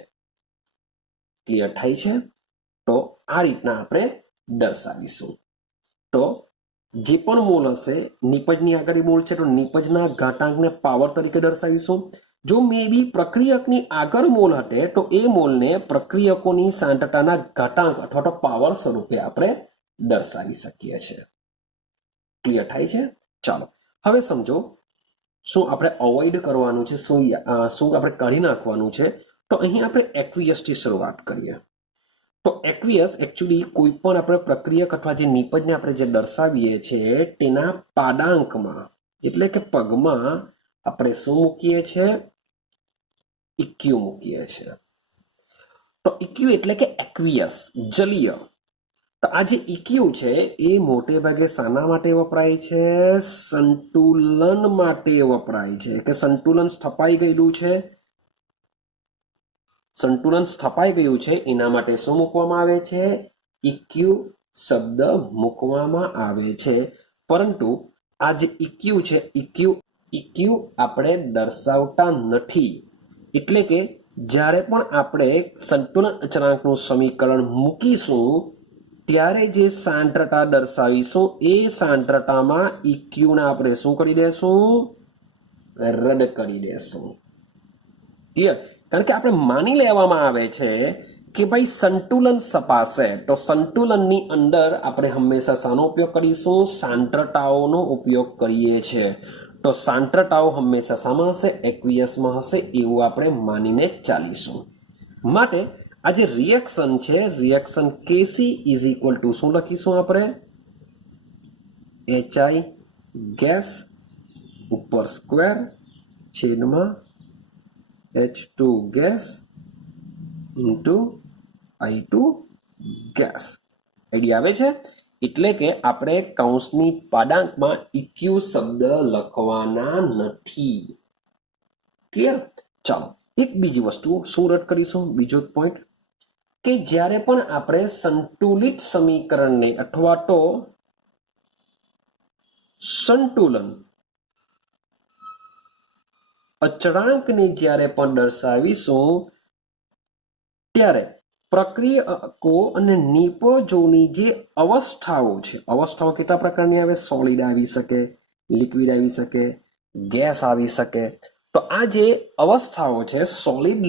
ક્લિયર થાય છે? તો આ રીતના આપણે દર્શાવીશું. તો જે પણ મોલ હશે, નિપજની આગળ મોલ છે તો નિપજના ઘાતાંકને પાવર તરીકે દર્શાવીશું. જો મે બી પ્રક્રિયકની આગળ મોલ હટે તો એ મોલને પ્રક્રિયકોની સાંદ્રતાના ઘાતાંક અથવા તો પાવર સ્વરૂપે આપણે દર્શાવી શકીએ છીએ. ક્લિયર થાય છે? ચાલો હવે સમજો શું આપણે અવોઇડ કરવાનું છે, શું આપણે કાઢી નાખવાનું છે. તો અહીં આપણે એક્વિયસ થી શરૂઆત કરીએ. તો એક્વિયસ એકચ્યુઅલી કોઈ પણ આપણે પ્રક્રિયક અથવા જે નિપજને આપણે જે દર્શાવીએ છીએ તેના પાદાંકમાં એટલે કે પગમાં આપણે શું મૂકીએ છીએ? ઇક્યુ મૂકીએ છીએ. તો ઇક્યુ એટલે કે એક્વિયસ, જલીય. તો આ જે ઇક્યુ છે એ મોટે ભાગે શાના માટે વપરાય છે? સંતુલન માટે વપરાય છે. કે સંતુલન સ્થપાઈ ગયેલું છે, સંતુલન સ્થપાઈ ગયું છે એના માટે શું મૂકવામાં આવે છે? ઇક્યુ શબ્દ મૂકવામાં આવે છે. પરંતુ આ જે ઇક્યુ છે, ઇક્યુ આપણે દર્શાવતા નથી. એટલે કે જ્યારે પણ આપણે સંતુલન અચળાંકનું સમીકરણ મૂકીશું ત્યારે જે સાંદ્રતા દર્શાવીશું એ સાંદ્રતામાં ઇક્યુને આપણે શું કરી દેશું? રદ કરી દેશું. ક્લિયર? કારણ કે આપણે માની લેવામાં આવે છે કે ભાઈ સંતુલન સપાશે તો સંતુલનની અંદર આપણે હંમેશા શાનો ઉપયોગ કરીશું? સાંદ્રતાઓનો ઉપયોગ કરીએ છીએ. તો સાંદ્રતાઓ હંમેશા શામાં હશે? એક્વિયસમાં હશે એવું આપણે માનીને ચાલીશું. માટે આ જે રિએક્શન છે, reaction KC is equal two શું લખીશું આપણે? HI ગેસ ઉપર સ્ક્વેર છેદમાં H2 gas into I2 gas. Idea આવે છે? એટલે કે આપણે કૌંસની પાદાંકમાં ઇક્યુ શબ્દ લખવાના નથી. ક્લિયર? ચાલો એક બીજી વસ્તુ શું રદ કરીશું? બીજો પોઈન્ટ કે જ્યારે પણ આપણે સંતુલિત સમીકરણને અથવા તો સંતુલન અચળાંકને જ્યારે પણ દર્શાવીશું ત્યારે પ્રક્રિયકો અને નિપજોની જે અવસ્થાઓ છે, અવસ્થાઓ કેટલા પ્રકારની આવે? સોલિડ આવી શકે, લિક્વિડ આવી શકે, ગેસ આવી શકે. તો આ જે અવસ્થાઓ છે સોલિડ,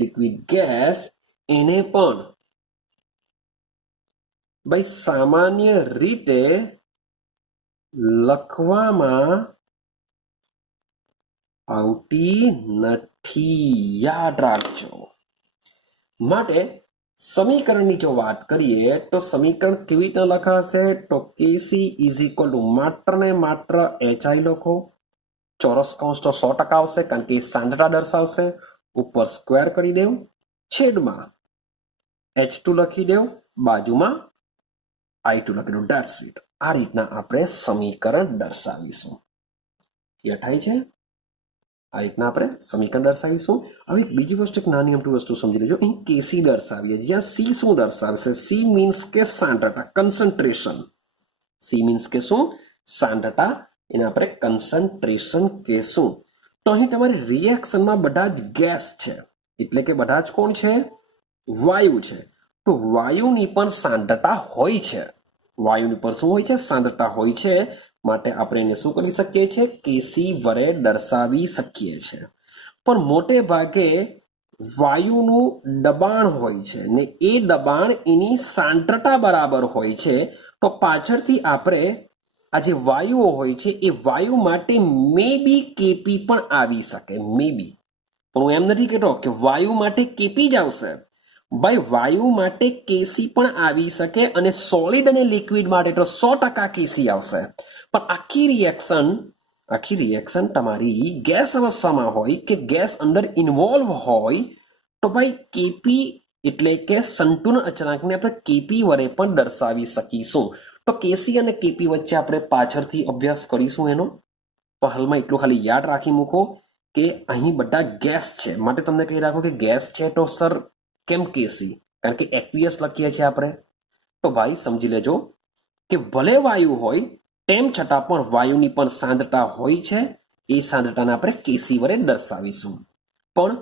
લિક્વિડ, ગેસ, એને પણ ભાઈ સામાન્ય રીતે લખવામાં આવતી નથી. યાદ રાખજો. માટે સમીકરણની જો વાત કરીએ તો સમીકરણ કેવી રીતે લખાશે? તો KC ઇઝ ઇક્વલ ટુ માત્ર ને માત્ર HI લખો. ચોરસ કૌંસ તો 100% આવશે કારણ કે સાંદ્રતા દર્શાવશે. ઉપર સ્ક્વેર કરી દેવું છેદમાં H2 લખી દેવું, બાજુમાં I2 લખી દેવું. That's it. આ રીતના આપણે સમીકરણ દર્શાવીશું. ક્લિયર થાય છે? આ રીતના આપણે સમીકરણ દર્શાવીશું. હવે એક બીજી વસ્તુ, એક નાની અમથી વસ્તુ સમજી લેજો. અહીં KC દર્શાવીએ, જ્યાં C શું દર્શાવશે? C મીન્સ કે સાંદ્રતા, કન્સન્ટ્રેશન. C મીન્સ કે શું? સાંદ્રતા. એને આપણે કન્સન્ટ્રેશન કહેશું. તો અહીં તમારી રિએક્શનમાં બધા જ ગેસ છે, એટલે કે બધા જ કોણ છે? વાયુ છે. તો વાયુની પણ સાંદ્રતા હોય છે. વાયુની પણ શું હોય છે? સાંદ્રતા હોય છે. માટે આપણે એને શું કરી શકીએ છીએ? KC વડે દર્શાવી શકીએ છીએ. પણ મોટે ભાગે વાયુનું દબાણ હોય છે ને એ દબાણ એની સાંદ્રતા બરાબર હોય છે. તો પાછળથી આપણે આ જે વાયુઓ હોય છે એ વાયુ માટે મે બી KP પણ આવી શકે, મે બી. પણ હું એમ નથી કહેતો કે વાયુ માટે KP જ આવશે. ભાઈ વાયુ માટે કેસી પણ આવી શકે અને સોલિડ અને લિક્વિડ માટે તો 100% કેસી આવશે, પણ આખી રિએક્શન તમારી ગેસ અવસ્થામાં હોય કે ગેસ અંદર ઇન્વોલ્વ હોય તો ભાઈ કેપી એટલે કે સંતુલન અચળાંકને આપણે કેપી વડે પણ દર્શાવી શકીશું. તો કેસી અને કેપી વચ્ચે આપણે પાછળથી અભ્યાસ કરીશું એનો. તો હાલમાં એટલું ખાલી યાદ રાખી મૂકો કે અહીં બધા ગેસ છે, માટે તમને કહી રાખો કે ગેસ છે તો સર કેમ કેસી? કારણ કે એક્વિયસ લખીએ છીએ આપણે. તો ભાઈ સમજી લેજો કે ભલે વાયુ હોય તેમ છતાં પણ વાયુની પણ સાંદ્રતા હોય છે, એ સાંદ્રતાને આપણે કેસી વડે દર્શાવીશું. પણ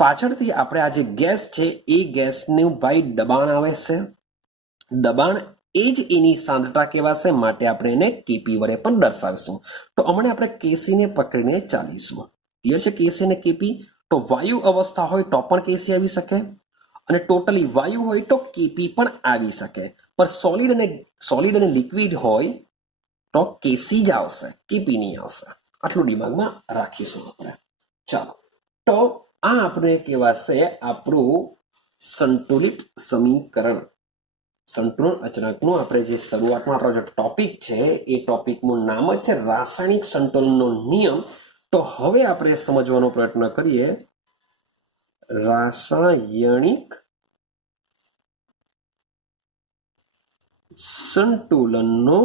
પાછળથી આપણે આ જે ગેસ છે એ ગેસનું ભાઈ દબાણ આવે છે, દબાણ એ જ એની સાંદ્રતા કહેવાશે, માટે આપણે એને કેપી વડે પણ દર્શાવીશું. તો હમણાં આપણે કેસીને પકડીને ચાલીશું. ક્લિયર છે? કેસી અને કેપી. તો વાયુ અવસ્થા હોય તો પણ કેસી આવી શકે અને ટોટલી વાયુ હોય તો કેપી પણ આવી શકે, પણ સોલિડ અને લિક્વિડ હોય તો કેસી જ આવશે, કેપી નહીં આવશે. આટલું દિમાગમાં રાખીશું આપણે. ચાલો, તો આ આપણે કહેવાશે આપણું સંતુલિત સમીકરણ. સંતુલન અચળાંકનું આપણે જે શરૂઆતમાં આપણો જે ટોપિક છે એ ટોપિકનું નામ જ છે રાસાયણિક સંતુલનનો નિયમ. તો હવે આપણે સમજવાનો પ્રયત્ન કરીએ રાસાયણિક સંતુલનનો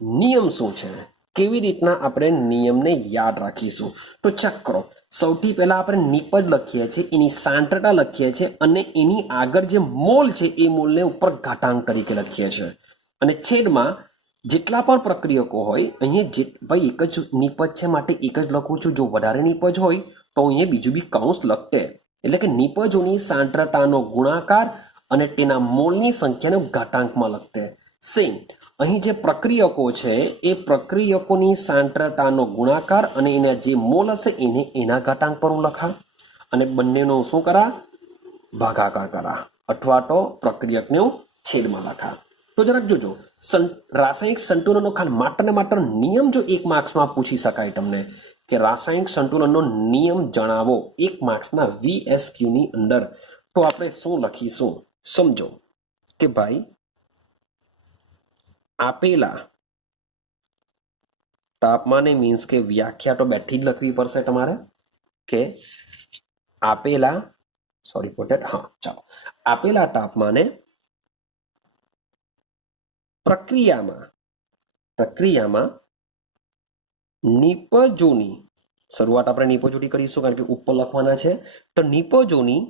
નિયમ શું છે, કેવી રીતના આપણે નિયમને યાદ રાખીશું. તો ચેક કરો. સૌથી પહેલા આપણે નિપજ લખીએ છીએ, એની સાંદ્રતા લખીએ છીએ અને એની આગળ જે મોલ છે એ મોલને ઉપર ઘાતાંક તરીકે લખીએ છીએ અને છેદમાં જેટલા પણ પ્રક્રિયકો હોય અહીંયા ભાઈ એક જ નિપજ છે માટે એક જ લખું છું. જો વધારે નિપજ હોય તો અહીંયા બીજું બી કૌંસ લખતે, એટલે કે નિપજોની સાંદ્રતાનો ગુણાકાર અને તેના મોલની સંખ્યાનો ઘાતાંકમાં લખતે. સેમ અહીં જે પ્રક્રિયકો છે એ પ્રક્રિયકોની સાંદ્રતાનો ગુણાકાર અને એના જે મોલ હશે એને એના ઘાતાંક પર હું લખા અને બંનેનો શું કરા? ભાગાકાર કરા, અથવા તો પ્રક્રિયકને હું છેદમાં લખા. તો જરાક જોજો, રાસાયણિક સંતુલનનો ખાલી માત્ર ને માત્ર નિયમ જો 1 માર્ક્સમાં પૂછી શકાય તમને કે રાસાયણિક સંતુલનનો નિયમ જણાવો 1 માર્ક્સના VSQ ની અંદર, તો આપણે શું લખીશું? સમજો કે ભાઈ આપેલા તાપમાને મીન્સ કે વ્યાખ્યા તો બેઠી જ લખવી પડશે તમારે કે આપેલા આપેલા તાપમાને પ્રક્રિયામાં નિપજોની શરૂઆત આપણે નિપજોથી કરીશું કારણ કે ઉપર લખવાના છે. તો નિપજોની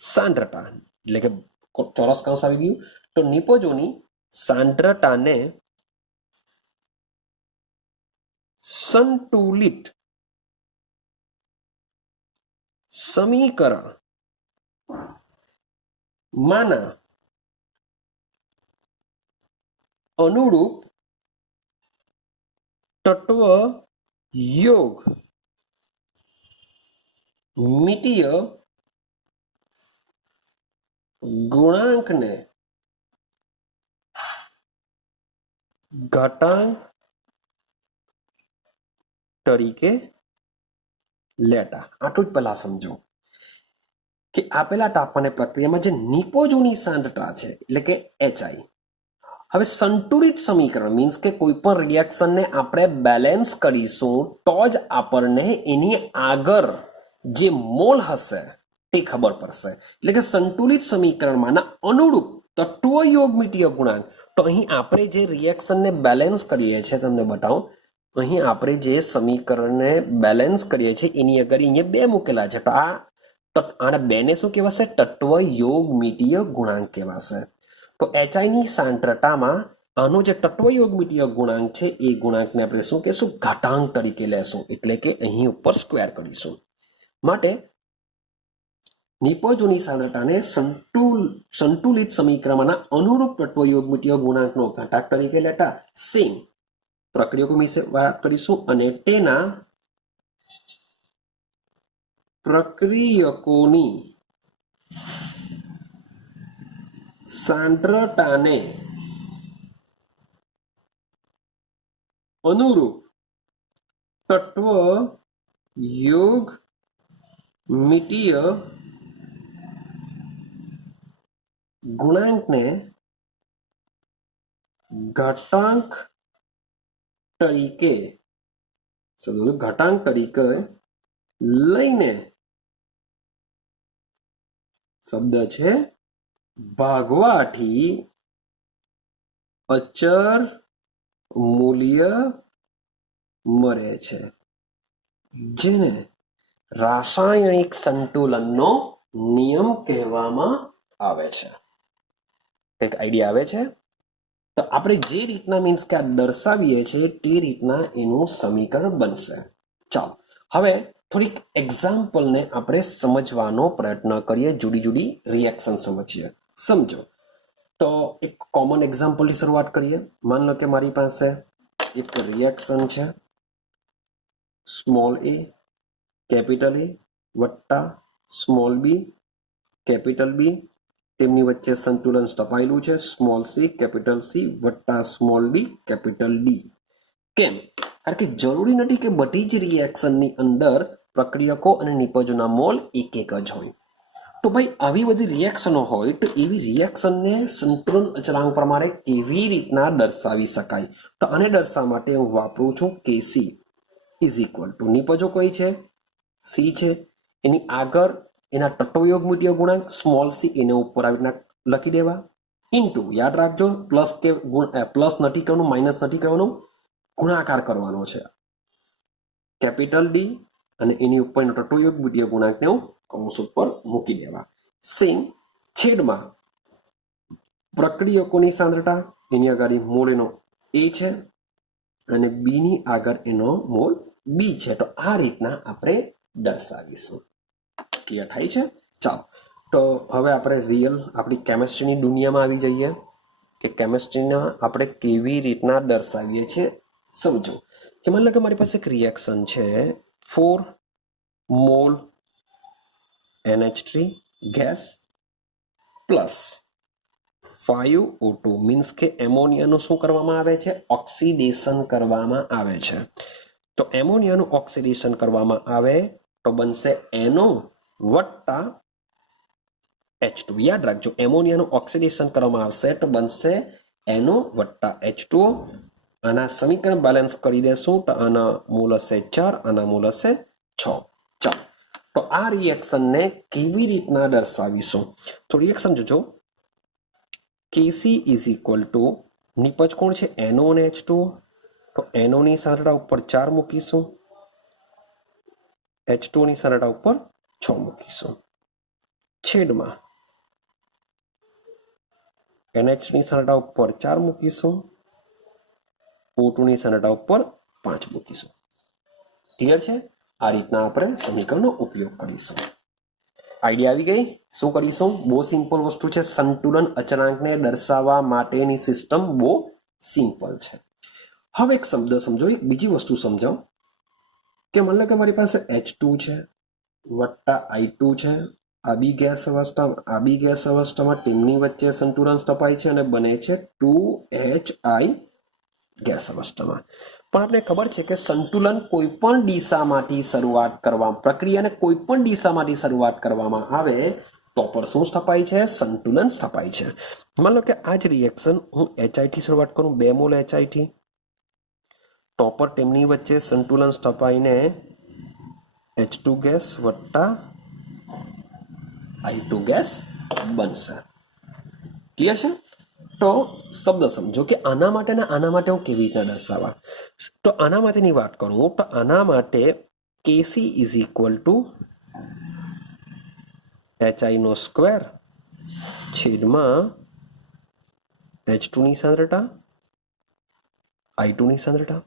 સાંદ્રતા એટલે કે ચોરસ કૌંસ આવી ગયું. તો નિપજોની સાંદ્રતાને સંતુલિત સમીકરણ માના અનુરૂપ તત્વ યોગ મિતીય ગુણાંકને ઘાતાંક તરીકે લેતા. આટલું જ પહેલા સમજો કે આપેલા તાપમાને પ્રક્રિયામાં જે નિપજોની સાંદ્રતા છે એટલે કે HI. હવે સંતુલિત સમીકરણ મીન્સ કે કોઈ પણ રિએક્શનને આપણે બેલેન્સ કરીશું તો જ આપણને એની આગળ જે મોલ હશે તે ખબર પડશે. એટલે કે સંતુલિત સમીકરણમાંના અનુરૂપ તત્વ યોગમિતીય ગુણાંક. તો અહીં આપણે જે રિએક્શનને બેલેન્સ કરીએ છીએ તમને બતાવું, અહીં આપણે જે સમીકરણને બેલેન્સ કરીએ છીએ એની આગળ અહીંયા 2 મૂકેલા છે. તો આના 2ને શું કહેવાશે? તત્વ યોગમિતીય ગુણાંક કહેવાશે. તો HIની સાંદ્રતામાં આનો જે તત્વ યોગમિતીય ગુણાંક છે એ ગુણાંકને આપણે શું કહેશું? ઘાતાંક તરીકે લેશું, એટલે કે અહીં ઉપર સ્ક્વેર કરીશું. માટે નિપજોની સાંદ્રતાને સંતુલિત સમીકરણમાંના અનુરૂપ તત્વ યોગમિતીય ગુણાંકનો ઘાતાંક તરીકે લેતા સેમ પ્રક્રિયકો વિશે વાત કરીશું અને તેના પ્રક્રિયકોની સાંદ્રતાને અનુરૂપ તત્વ યોગ મિતીય ગુણાંકને ઘાતાંક તરીકે ઘાતાંક તરીકે લઈને શબ્દ છે ભાગવાથી અચર મૂલ્ય મળે છે, જેને રાસાયણિક સંતુલનનો નિયમ કહેવામાં આવે છે. એક આઈડિયા આવે છે? તો આપણે જે રીતના મીન્સ કે આ દર્શાવીએ છીએ તે રીતના એનું સમીકરણ બનશે. ચાલો હવે થોડીક એક્ઝામ્પલને આપણે સમજવાનો પ્રયત્ન કરીએ, જુદી જુદી રિએક્શન સમજીએ. સમજો તો એક કોમન એક્ઝામ્પલની શરૂઆત કરીએ. માન લો કે મારી પાસે એક રિએક્શન છે સ્મોલ એ કેપિટલ એ વત્તા સ્મોલ બી કેપિટલ બી, તેમની વચ્ચે સંતુલન સ્થપાયેલું છે સ્મોલ સી કેપિટલ સી વત્તા સ્મોલ ડી કેપિટલ ડી. કેમ? કારણ કે જરૂરી નથી કે બધી જ રિએક્શનની અંદર પ્રક્રિયકો અને નિપજોના મોલ એક એક જ હોય. તો ભાઈ આવી બધી રિએક્શનો હોય તો એવી રિએક્શનને સંતુલન અચળાંક પ્રમાણે કેવી રીતના દર્શાવી શકાય? તો આને દર્શાવવા માટે હું વાપરું છું કેસી ઇઝ ઇક્વલ ટુ નિપજો કઈ છે? સી છે. એની આગળ એના તત્વયોગ મૂલ્ય ગુણાંક સ્મોલ સી એને ઉપર આવી રીતના લખી દેવા ઇન્ટુ, યાદ રાખજો પ્લસ નથી કરવાનું માઇનસ નથી કરવાનું, ગુણાકાર કરવાનો છે કેપિટલ ડી અને એની ઉપરનો તત્વયોગ મૂલ્ય ગુણાંકને હું કૌંસ ઉપર મૂકી દેવા. સેમ છેદમાં પ્રક્રિયકોની સાંદ્રતા, એની આગળ મોલ એનો એ છે અને બી ની આગળ એનો મોલ બી છે. તો આ રીતના આપણે દર્શાવીશું. ક્લિયર થાય છે? ચાલો તો હવે આપણે રિયલ આપણી કેમેસ્ટ્રીની દુનિયામાં આવી જઈએ કે કેમેસ્ટ્રીના આપણે કેવી રીતના દર્શાવીએ છીએ. સમજો કે માની લો કે મારી પાસે એક રિએક્શન છે 4 mall NH3 gas plus 5O2 means કે એમોનિયાનું શું કરવામાં આવે છે? ઓક્સિડેશન કરવામાં આવે છે. તો એમોનિયાનું ઓક્સિડેશન કરવામાં આવે તો બનશે NO વત્તા H2. યાદ રાખજો એમોનિયાનું ઓક્સિડેશન કરવામાં આવશે તો બનશે NO વત્તા H2O. આના સમીકરણ બેલેન્સ કરી દેશું તો આના મોલ હશે 4, આના મોલ હશે 6. ચાલો તો આ રિએક્શનને કેવી રીતના દર્શાવીશું? તો રિએક્શન જોજો કેસી ઇઝ ઇક્વલ ટુ નિપજ કોણ છે? NO અને H2O. તો NO ની સાંદ્રતા ઉપર 4 મૂકીશું, H2O ની સાંદ્રતા ઉપર 6 મૂકીશું, છેદમાં NH ની સાંદ્રતા ઉપર 4 મૂકીશું, O2 ની સાંદ્રતા ઉપર 5 મૂકીશું. ક્લિયર છે? આ રીતના આપણે સમીકરણનો ઉપયોગ કરીશું. આઈડિયા આવી ગઈ? શું કરીશું? બહુ સિમ્પલ વસ્તુ છે. સંતુલન અચળાંકને દર્શાવવા માટેની સિસ્ટમ બહુ સિમ્પલ છે. હવે એક શબ્દ સમજો, એક બીજી વસ્તુ સમજાવો કે માની લો કે મારી પાસે H2 છે વત્તા I2 છે. આ બી ગેસ અવસ્થામાં તેમની વચ્ચે સંતુલન સ્થપાય છે અને બને છે 2HI ગેસ અવસ્થામાં. પણ આપણે ખબર છે કે સંતુલન કોઈ પણ દિશામાંથી શરૂઆત કરવા પ્રક્રિયાને કોઈ પણ દિશામાંથી શરૂઆત કરવામાં આવે તો પર શું સ્થપાય છે? સંતુલન સ્થપાય છે. માની લો કે આ જ રિએક્શન હું HI થી શરૂઆત કરું, 2 મોલ HI થી, તો પર તેમની વચ્ચે સંતુલન સ્થપાઈને H2 ગેસ વત્તા I2 ગેસ બનશે. ક્લિયર છે? તો શબ્દ સમજો કે આના માટે ને આના માટે હું કેવી રીતના દર્શાવવા? તો આના માટેની વાત કરું તો આના માટે K C is equal to HI નો સ્ક્વેર છેદમાં H2 ની સાંદ્રતા I2 ની સાંદ્રતા.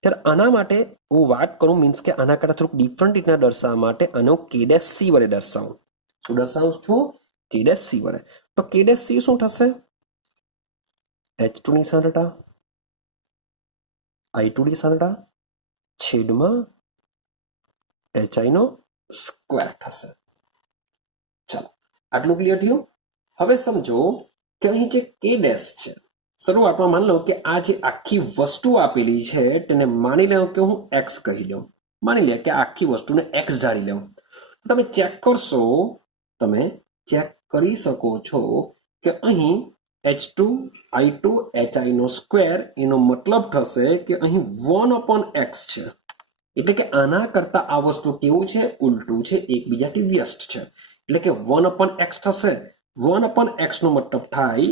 ત્યારે આના માટે હું વાત કરું મીન્સ કે આના કરતાં થોડુંક ડિફરન્ટ રીતના દર્શાવવા માટે આને હું K' C વડે દર્શાવું. શું દર્શાવું છું? K' C વડે. તો K' C શું થશે? H2 ની સાંદ્રતા I2 ની સાંદ્રતા છેદમાં HI નો સ્ક્વેર થશે. ચાલો આટલું ક્લિયર થયું? હવે સમજો કે અહીં જે K' છે શરૂઆતમાં માની લો કે આ જે આખી વસ્તુ આપેલી છે તેને માની લો કે હું એક્સ કહી દઉં, માની લે કે આખી વસ્તુને એક્સ ધારી લઉં. તમે ચેક કરશો, તમે ચેક કરી શકો છો કે અહીં H2 HI નો સ્ક્વેર, એનો મતલબ થશે કે અહીં 1/x છે. એટલે કે આના કરતા આ વસ્તુ કેવું છે? ઉલટું છે, એકબીજાથી વ્યસ્ત છે. એટલે કે 1/x થશે. 1/x નો મતલબ થાય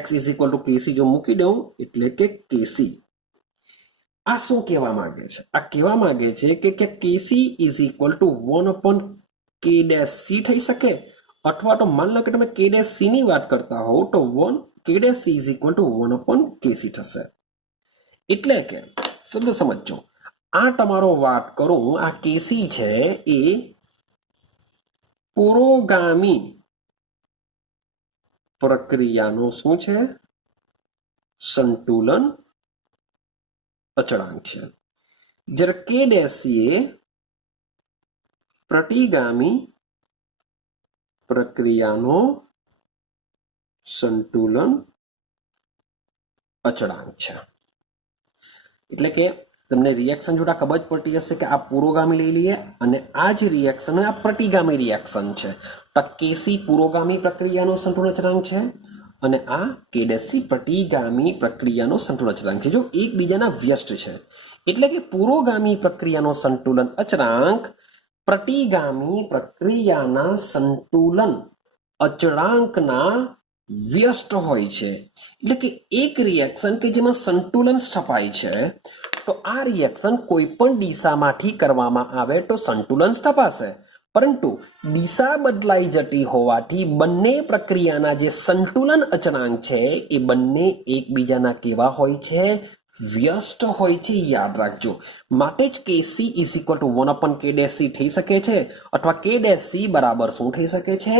x ઇઝ ઇક્વલ ટુ કેસી જો મૂકી દઉં એટલે કે કેસી. આ શું કહેવા માંગે છે? આ કહેવા માંગે છે કે કેસી ઇઝ ઇક્વલ ટુ 1/k' થઈ શકે, અથવા તો માની લો કે તમે k' ની વાત કરતા હોવ તો k' is equal two 1/kc થશે. એટલે કે શબ્દ સમજો, આ તમારો વાત કરું, આ કેસી છે એ પુરોગામી પ્રક્રિયાનો શું છે? સંતુલન અચળાંક છે. જ્યારે k' એ પ્રતિગામી પ્રક્રિયાનો સંતુલન અચળાંક છે. એટલે કે તમને રિએક્શન જોતા ખબર જ પડતી હશે કે આ પુરોગામી લઈ લઈએ અને આ જે રિએક્શન આ પ્રતિગામી રિએક્શન છે. તો કેસી પુરોગામી પ્રક્રિયાનો સંતુલન અચળાંક છે અને આ k' પ્રતિગામી પ્રક્રિયાનો સંતુલન અચળાંક છે. જો એકબીજાના વ્યસ્ત છે એટલે કે પુરોગામી પ્રક્રિયાનો સંતુલન અચળાંક પ્રતિગામી પ્રક્રિયાના સંતુલન અચળાંકના વ્યસ્ત હોય છે. એટલે કે એક રિએક્શન કે જેમાં સંતુલન સ્થપાય છે, તો આ રિએક્શન કોઈ પણ દિશામાંથી કરવામાં આવે તો સંતુલન સ્થપાશે, પરંતુ દિશા બદલાઈ જતી હોવાથી બંને પ્રક્રિયાના જે સંતુલન અચળાંક છે એ બંને એકબીજાના કેવા હોય છે? વ્યસ્ત હોય છે. યાદ રાખજો. માટે જ કેસી ઇઝ ઇક્વલ ટુ 1/k' થઈ શકે છે, અથવા k' બરાબર શું થઈ શકે છે?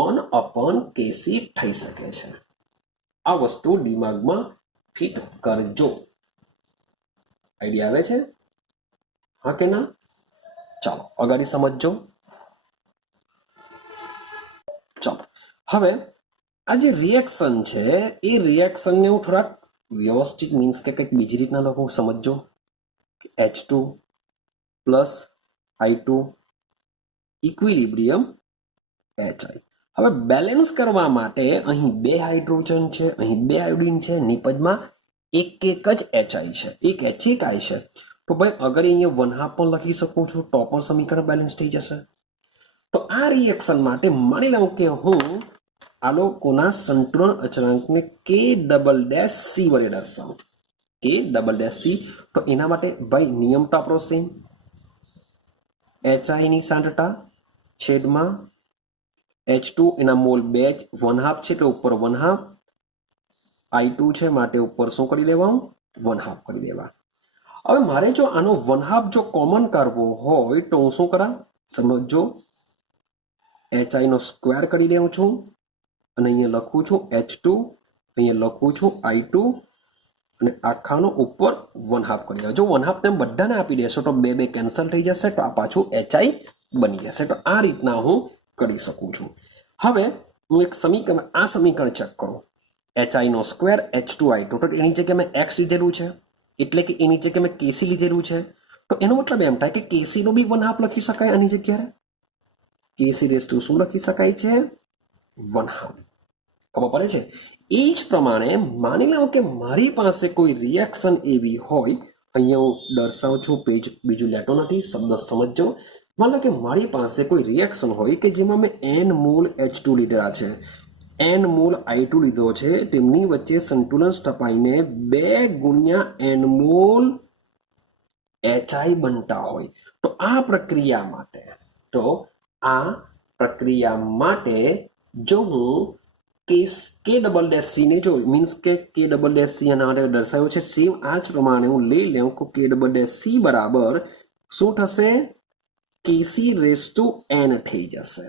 1/kc થઈ શકે છે. આ વસ્તુ દિમાગમાં ફિટ કરજો. આઈડિયા આવે છે? હા કે ના? ચાલો અગાડી સમજજો. ચાલો હવે આ જે રિએક્શન છે એ રિએક્શનને હું થોડાક વ્યવસ્થિત મીન્સ કે કંઈક બીજી રીતના લોકો સમજજો. H2 plus I2 equilibrium HI. હવે બેલેન્સ કરવા માટે અહીં 2 હાઇડ્રોજન છે, અહીં 2 આયોડિન છે, નિપજમાં એક જ HI છે, એક H એક I છે. તો ભાઈ અગર અહીંયા 1/2 પણ લખી શકું છું તો પણ સમીકરણ બેલેન્સ થઈ જશે. તો આ રિએક્શન માટે માની લઉં કે હું આ લોકોના સંતુલન અચળાંકને k'' વડે દર્શાવું. k''. તો એના માટે ભાઈ નિયમ તો આપણો સેમ, HI ની સાંદ્રતા છેદમાં H2 એના મોલ 2 1/2 છે તો ઉપર 1/2, I2 છે માટે ઉપર શું કરી લેવા? 1/2 કરી દેવા. હવે મારે જો આનો 1/2 જો કોમન કરવો હોય તો હું શું કરા? સમજો, HI નો સ્ક્વેર કરી દઉં છું અને અહીંયા લખું છું H2, અહીંયા લખું છું I2 અને આખાનો ઉપર 1/2 કરી દઉં. જો 1/2 તેમ બધાને આપી દેશો તો 2 કેન્સલ થઈ જશે, તો આ પાછું HI બની જશે. તો આ રીતના હું કરી શકું છું. હવે હું એક સમીકરણ, આ સમીકરણ ચેક કરું. HI નો સ્ક્વેર H2I2, તો એની જગ્યાએ મેં x લીધેલું છે, એટલે કે એની જગ્યાએ મેં કેસી લીધેલું છે. તો એનો મતલબ એમ થાય કે કેસી નો બી 1/2 લખી શકાય. આની જગ્યાએ કેસી રેસ ટુ શું લખી શકાય છે? 1/2. ખબર પડે છે? એ જ પ્રમાણે માની લો કે મારી પાસે કોઈ રિએક્શન એવી હોય, અહીંયા હું દર્શાવું છું, પેજ બીજું લેતો નથી, શબ્દ સમજો. માની લો કે મારી પાસે કોઈ રિએક્શન હોય કે જેમાં મેં n મોલ H2 લીધેલા છે, n મોલ I2 લીધો છે, તેમની વચ્ચે સંતુલન સ્થપાઈને 2 × n મોલ HI બનતા હોય. તો આ પ્રક્રિયા માટે જો હું k'' ને જો મીન્સ કે k'' આના માટે દર્શાવ્યો છે, સેમ આ જ પ્રમાણે હું લઈ લઉં કે k'' બરાબર શું થશે? કેસી રેસ ટુ n થઈ જશે.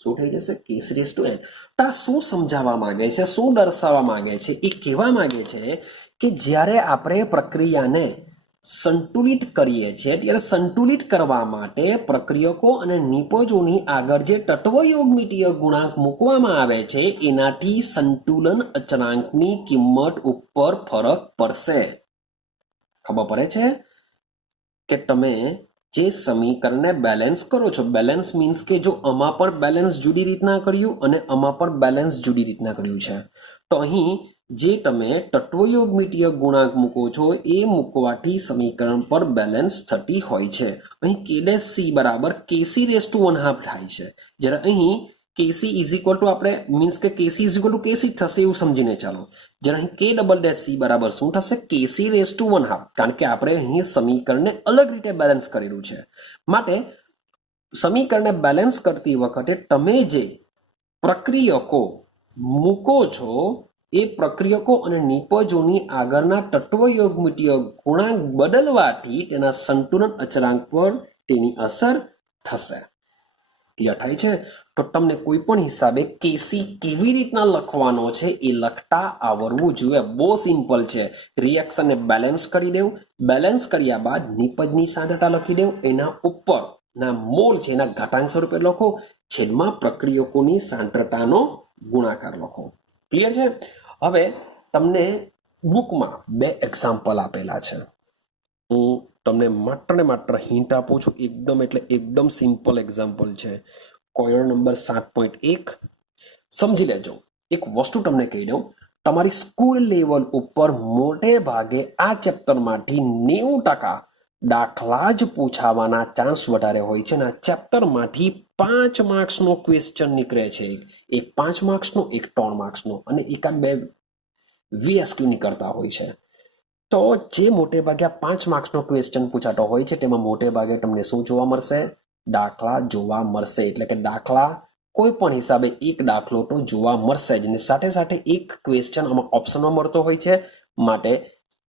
શું થઈ જશે? કેસી રેસ ટુ n. તો આ શું સમજાવવા માંગે છે, શું દર્શાવવા માંગે છે? એ કહેવા માંગે છે કે જ્યારે આપણે પ્રક્રિયાને સંતુલિત કરીએ છીએ ત્યારે સંતુલિત કરવા માટે પ્રક્રિયકો અને નિપજોની આગળ જે તત્વયોગમિતીય ગુણાંક મૂકવામાં આવે છે એનાથી સંતુલન અચળાંકની કિંમત ઉપર ફરક પડશે. ખબર પડે છે કે તમે જે સમીકરણને બેલેન્સ કરો છો, બેલેન્સ મીન્સ કે જો આમાં પણ બેલેન્સ જુદી રીતના કર્યું અને આમાં પણ બેલેન્સ જુદી રીતના કર્યું છે, તો અહીં જે તમે તત્વયોગમિતીય ગુણાંક મૂકો છો એ મૂકવાથી સમીકરણ પર બેલેન્સ થતી હોય છે. અહીં k' c બરાબર kc⁻1/2 થાય છે, જ્યારે અહીં kc ઇઝ ઇક્વલ ટુ આપણે મીન્સ કે kc is equal two kc થશે એવું સમજીને ચાલો. જ્યારે અહીં k'' બરાબર શું થશે? kc⁻1/2, કારણ કે આપણે અહીં સમીકરણને અલગ રીતે બેલેન્સ કરેલું છે. માટે સમીકરણને બેલેન્સ કરતી વખતે તમે જે પ્રક્રિયકો મૂકો છો એ પ્રક્રિયકો અને નિપજોની આગળના તત્વયોગમિતીય ગુણાંક બદલવાથી તેના સંતુલન અચળાંક પર તેની અસર થશે. ક્લિયર થાય છે? તો તમને કોઈ પણ હિસાબે કેસી કેવી રીતના લખવાનો છે એ લખતા આવડવું જોઈએ. બહુ સિમ્પલ છે. રિએક્શનને બેલેન્સ કરી દેવું, બેલેન્સ કર્યા બાદ નિપજની સાંદ્રતા લખી દેવું, એના ઉપર ના મોલ છે એના ઘાતાંક સ્વરૂપે લખો, છેદમાં પ્રક્રિયકોની સાંદ્રતાનો ગુણાકાર લખો. ક્લિયર છે? હવે તમને બુકમાં 2 એક્ઝામ્પલ આપેલા છે. હું તમને માત્ર ને માત્ર હિન્ટ આપું છું, એકદમ એટલે એકદમ સિમ્પલ એક્ઝામ્પલ છે. કોયડો નંબર 7.1 સમજી લેજો. એક વસ્તુ તમને કહી દઉં, તમારી સ્કૂલ લેવલ ઉપર મોટે ભાગે આ ચેપ્ટરમાંથી 90% દાખલા જ પૂછાવાના ચાન્સ વધારે હોય છે. અને આ ચેપ્ટરમાંથી 5 માર્ક્સનો ક્વેશ્ચન નીકળે છે. એક 5 માર્ક્સનો, એક 3 માર્ક્સનો અને એકાદ 2 VSQ નીકળતા હોય છે. તો જે મોટે ભાગે 5 માર્ક્સનો ક્વેશ્ચન પૂછાતો હોય છે તેમાં મોટે ભાગે તમને શું જોવા મળશે? દાખલા જોવા મળશે. એટલે કે દાખલા કોઈ પણ હિસાબે એક દાખલો તો જોવા મળશે જ, અને સાથે સાથે એક ક્વેશ્ચન આમાં ઓપ્શનમાં મળતો હોય છે. માટે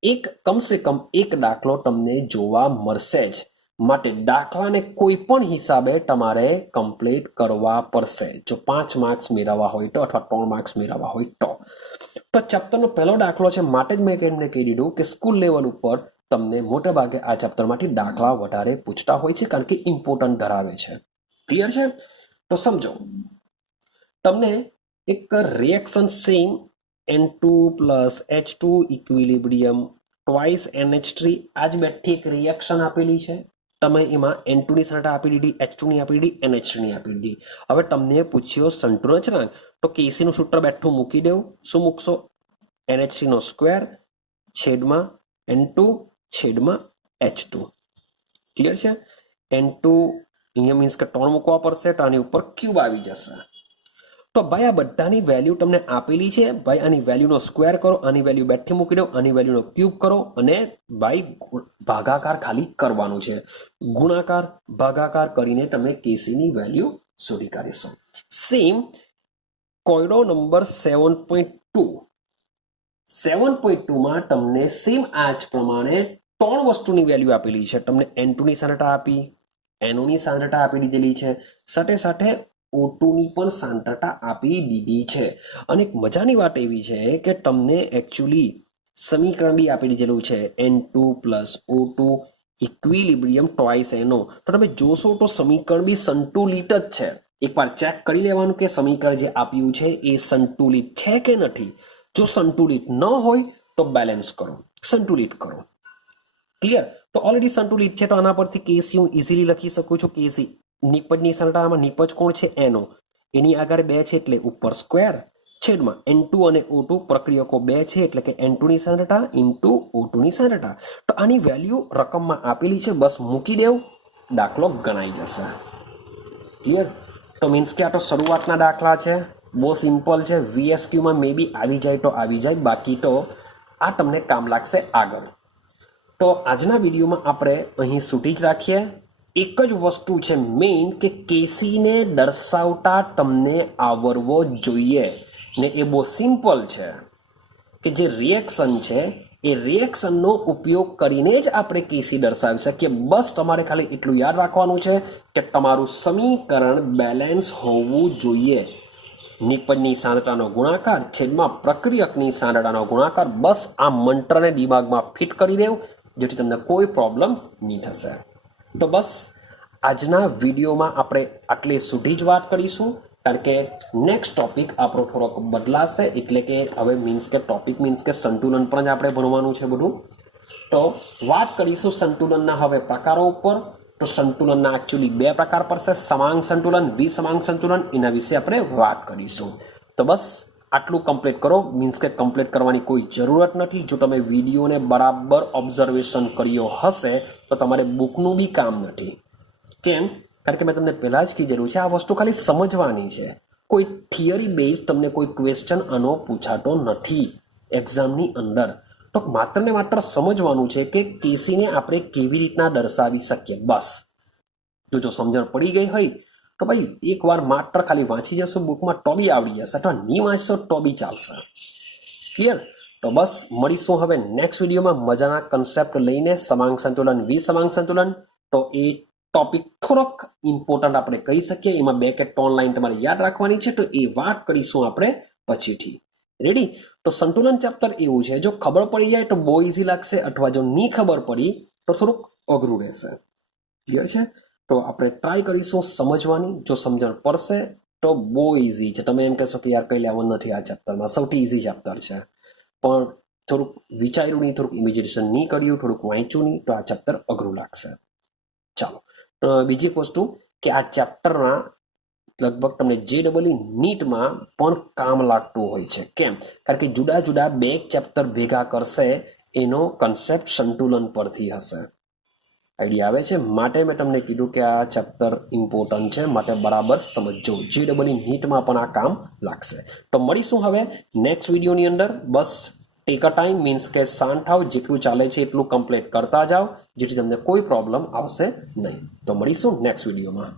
એક કમસે કમ એક દાખલો તમને જોવા મળશે જ. માટે દાખલાને કોઈ પણ હિસાબે તમારે કમ્પ્લીટ કરવા પડશે, જો 5 માર્ક્સ મેળવવા હોય તો, અથવા 3 માર્ક્સ મેળવવા હોય તો. તો ચેપ્ટરનો પહેલો દાખલો છે, માટે જ મેં એમને કહી દીધું કે સ્કૂલ લેવલ ઉપર તમને મોટે ભાગે આ ચેપ્ટરમાંથી દાખલા વધારે પૂછતા હોય છે, કારણ કે ઇમ્પોર્ટન્ટ ધરાવે છે. ક્લિયર છે? તો સમજો, તમને એક reaction same N2 + H2 equilibrium twice NH3 આજ બેઠી એક રિએક્શન આપેલી છે. તમે એમાં N2 ની સાંદ્રતા આપી દીધી, H2 ની આપી દીધી, NH3 ની આપી દીધી. હવે તમને પૂછ્યો સંતુલન અચળાંક, તો KC નું સૂત્ર બેઠું મૂકી દેવું. શું મૂકશો? NH3² છેદમાં N2 છેદમાં H2. ક્લિયર છે? N2 અહીંયા મીન્સ કે 3 મૂકવા પડશે તો આની ઉપર ક્યુબ આવી જશે. તો ભાઈ આ બધાની વેલ્યુ તમને આપેલી છે. ભાઈ આની વેલ્યુનો સ્ક્વેર કરો, આની વેલ્યુ બેઠી મૂકી દો, આની વેલ્યુનો ક્યુબ કરો, અને ભાઈ ભાગાકાર ખાલી કરવાનું છે. ગુણાકાર ભાગાકાર કરીને તમે કેસીની વેલ્યુ શોધી કાઢીશો. સેમ કોયડો નંબર 7.2 માં તમને સેમ આ જ પ્રમાણે 3 વસ્તુની વેલ્યુ આપેલી છે. તમને N2 ની સાંદ્રતા આપી, NO ની સાંદ્રતા આપી દીધેલી છે, સાથે સાથે O2 ની પણ સાંદ્રતા આપી દીધી છે. અને એક મજાની વાત એવી છે કે તમને એકચ્યુઅલી સમીકરણ બી આપી દીધેલું છે, N2 + O2 equilibrium twice NO. તો તમે જોશો તો સમીકરણ બી સંતુલિત જ છે. એકવાર ચેક કરી લેવાનું કે સમીકરણ જે આપ્યું છે એ સંતુલિત છે કે નથી. જો સંતુલિત ન હોય તો બેલેન્સ કરો, સંતુલિત કરો. ક્લિયર? તો ઓલરેડી સંતુલિત છે તો આના પરથી કેસી હું ઇઝીલી લખી શકું છું. કેસી નિપજની સાંદ્રતામાં નિપજ કોણ છે? NO. એની આગળ 2 છે એટલે ઉપર સ્ક્વેર, છેદમાં N2 અને O2 પ્રક્રિયકો 2 છે એટલે કે N2 ની સાંદ્રતા ઇન્ટુ O2 ની સાંદ્રતા. તો આની વેલ્યુ રકમમાં આપેલી છે, બસ મૂકી દેવું, દાખલો ગણાઈ જશે. ક્લિયર? તો મીન્સ કે આ તો શરૂઆતના દાખલા છે, બહુ સિમ્પલ છે. VSQ માં મે બી આવી જાય તો આવી જાય, બાકી તો આ તમને કામ લાગશે આગળ. તો આજના વિડીયોમાં આપણે અહીં સુધી જ રાખીએ. એક જ વસ્તુ છે મેઇન કે કેસીને દર્શાવતા તમને આવડવો જોઈએ, ને એ બહુ સિમ્પલ છે કે જે રિએક્શન છે એ રિએક્શનનો ઉપયોગ કરીને જ આપણે કેસી દર્શાવી શકીએ. બસ તમારે ખાલી એટલું યાદ રાખવાનું છે કે તમારું સમીકરણ બેલેન્સ હોવું જોઈએ. નિપજની સાંદ્રતાનો ગુણાકાર છેદમાં પ્રક્રિયકની સાંદ્રતાનો ગુણાકાર. બસ આ મંત્રને દિમાગમાં ફિટ કરી દેવું, જેથી તમને કોઈ પ્રોબ્લેમ નહીં થશે. તો બસ આજના વિડીયોમાં આપણે આટલી સુધી જ વાત કરીશું, કારણ કે નેક્સ્ટ ટોપિક આપણો થોડોક બદલાશે. એટલે કે હવે ટોપિક મીન્સ કે સંતુલન પણ જ આપણે ભણવાનું છે બધું. તો વાત કરીશું સંતુલનના હવે પ્રકારો ઉપર. તો સંતુલનના એકચ્યુઅલી 2 પ્રકાર પડશે, સમાંગ સંતુલન, વિસમાંગ સંતુલન. એના વિશે આપણે વાત કરીશું. તો બસ આટલું કમ્પ્લીટ કરો. કમ્પ્લીટ કરવાની કોઈ જરૂરત નથી. જો તમે વિડીયોને બરાબર ઓબ્ઝર્વેશન કર્યો હશે તો તમારે બુકનું બી કામ નથી. કેમ? કારણ કે મેં તમને પહેલાં જ કીધેલું છે, આ વસ્તુ ખાલી સમજવાની છે. કોઈ થિયરી બેઝ તમને કોઈ ક્વેશ્ચન આનો પૂછાતો નથી એક્ઝામની અંદર. તો માત્ર ને માત્ર સમજવાનું છે કે કેસીને આપણે કેવી રીતના દર્શાવી શકીએ. બસ જો સમજણ પડી ગઈ હોય તો ભાઈ એકવાર માત્ર ખાલી વાંચી જશો બુકમાં તો બી આવડી જશે, અથવા નહીં વાંચશો તો બી ચાલશે. ક્લિયર? તો બસ મળીશું હવે નેક્સ્ટ વિડીયોમાં મજાના કન્સેપ્ટ લઈને, સમાંગ સંતુલન, વિસમાંગ સંતુલન. તો એ ટોપિક થોડોક ઇમ્પોર્ટન્ટ આપણે કહી શકીએ. એમાં 2 કે 3 લાઈન તમારે યાદ રાખવાની છે, તો એ વાત કરીશું આપણે પછીથી. રેડી? તો સંતુલન ચેપ્ટર એવું છે, જો ખબર પડી જાય તો બહુ ઇઝી લાગશે, અથવા જો નહીં ખબર પડી તો થોડુંક અઘરું રહેશે. ક્લિયર છે? તો આપણે ટ્રાય કરીશું સમજવાની. જો સમજણ પડશે તો બહુ ઇઝી છે. તમે એમ કહેશો કે યાર કંઈ લેવાનું નથી આ ચેપ્ટરમાં, સૌથી ઇઝી ચેપ્ટર છે. પણ થોડુંક વિચાર્યું નહીં, થોડુંક ઇમેજિનેશન નહીં કર્યું, થોડુંક વાંચ્યું નહીં તો આ ચેપ્ટર અઘરું લાગશે. ચાલો, બીજી એક વસ્તુ કે આ ચેપ્ટરના લગભગ તમને JEE નીટમાં પણ કામ લાગતું હોય છે. કેમ? કારણ કે જુદા જુદા 2 ચેપ્ટર ભેગા કરશે, એનો કન્સેપ્ટ સંતુલન પરથી હશે. આઈડિયા આવે છે? માટે મેં તમને કીધું કે આ ચેપ્ટર ઇમ્પોર્ટન્ટ છે, માટે બરાબર સમજો. JEE નીટમાં પણ આ કામ લાગશે. તો મળીશું હવે નેક્સ્ટ વિડીયોની અંદર. બસ ટેક અ ટાઈમ, કે શાંત થાવ, જેટલું ચાલે છે એટલું કમ્પ્લીટ કરતા જાઓ, જેથી તમને કોઈ પ્રોબ્લેમ આવશે નહીં. તો મળીશું નેક્સ્ટ વિડીયોમાં.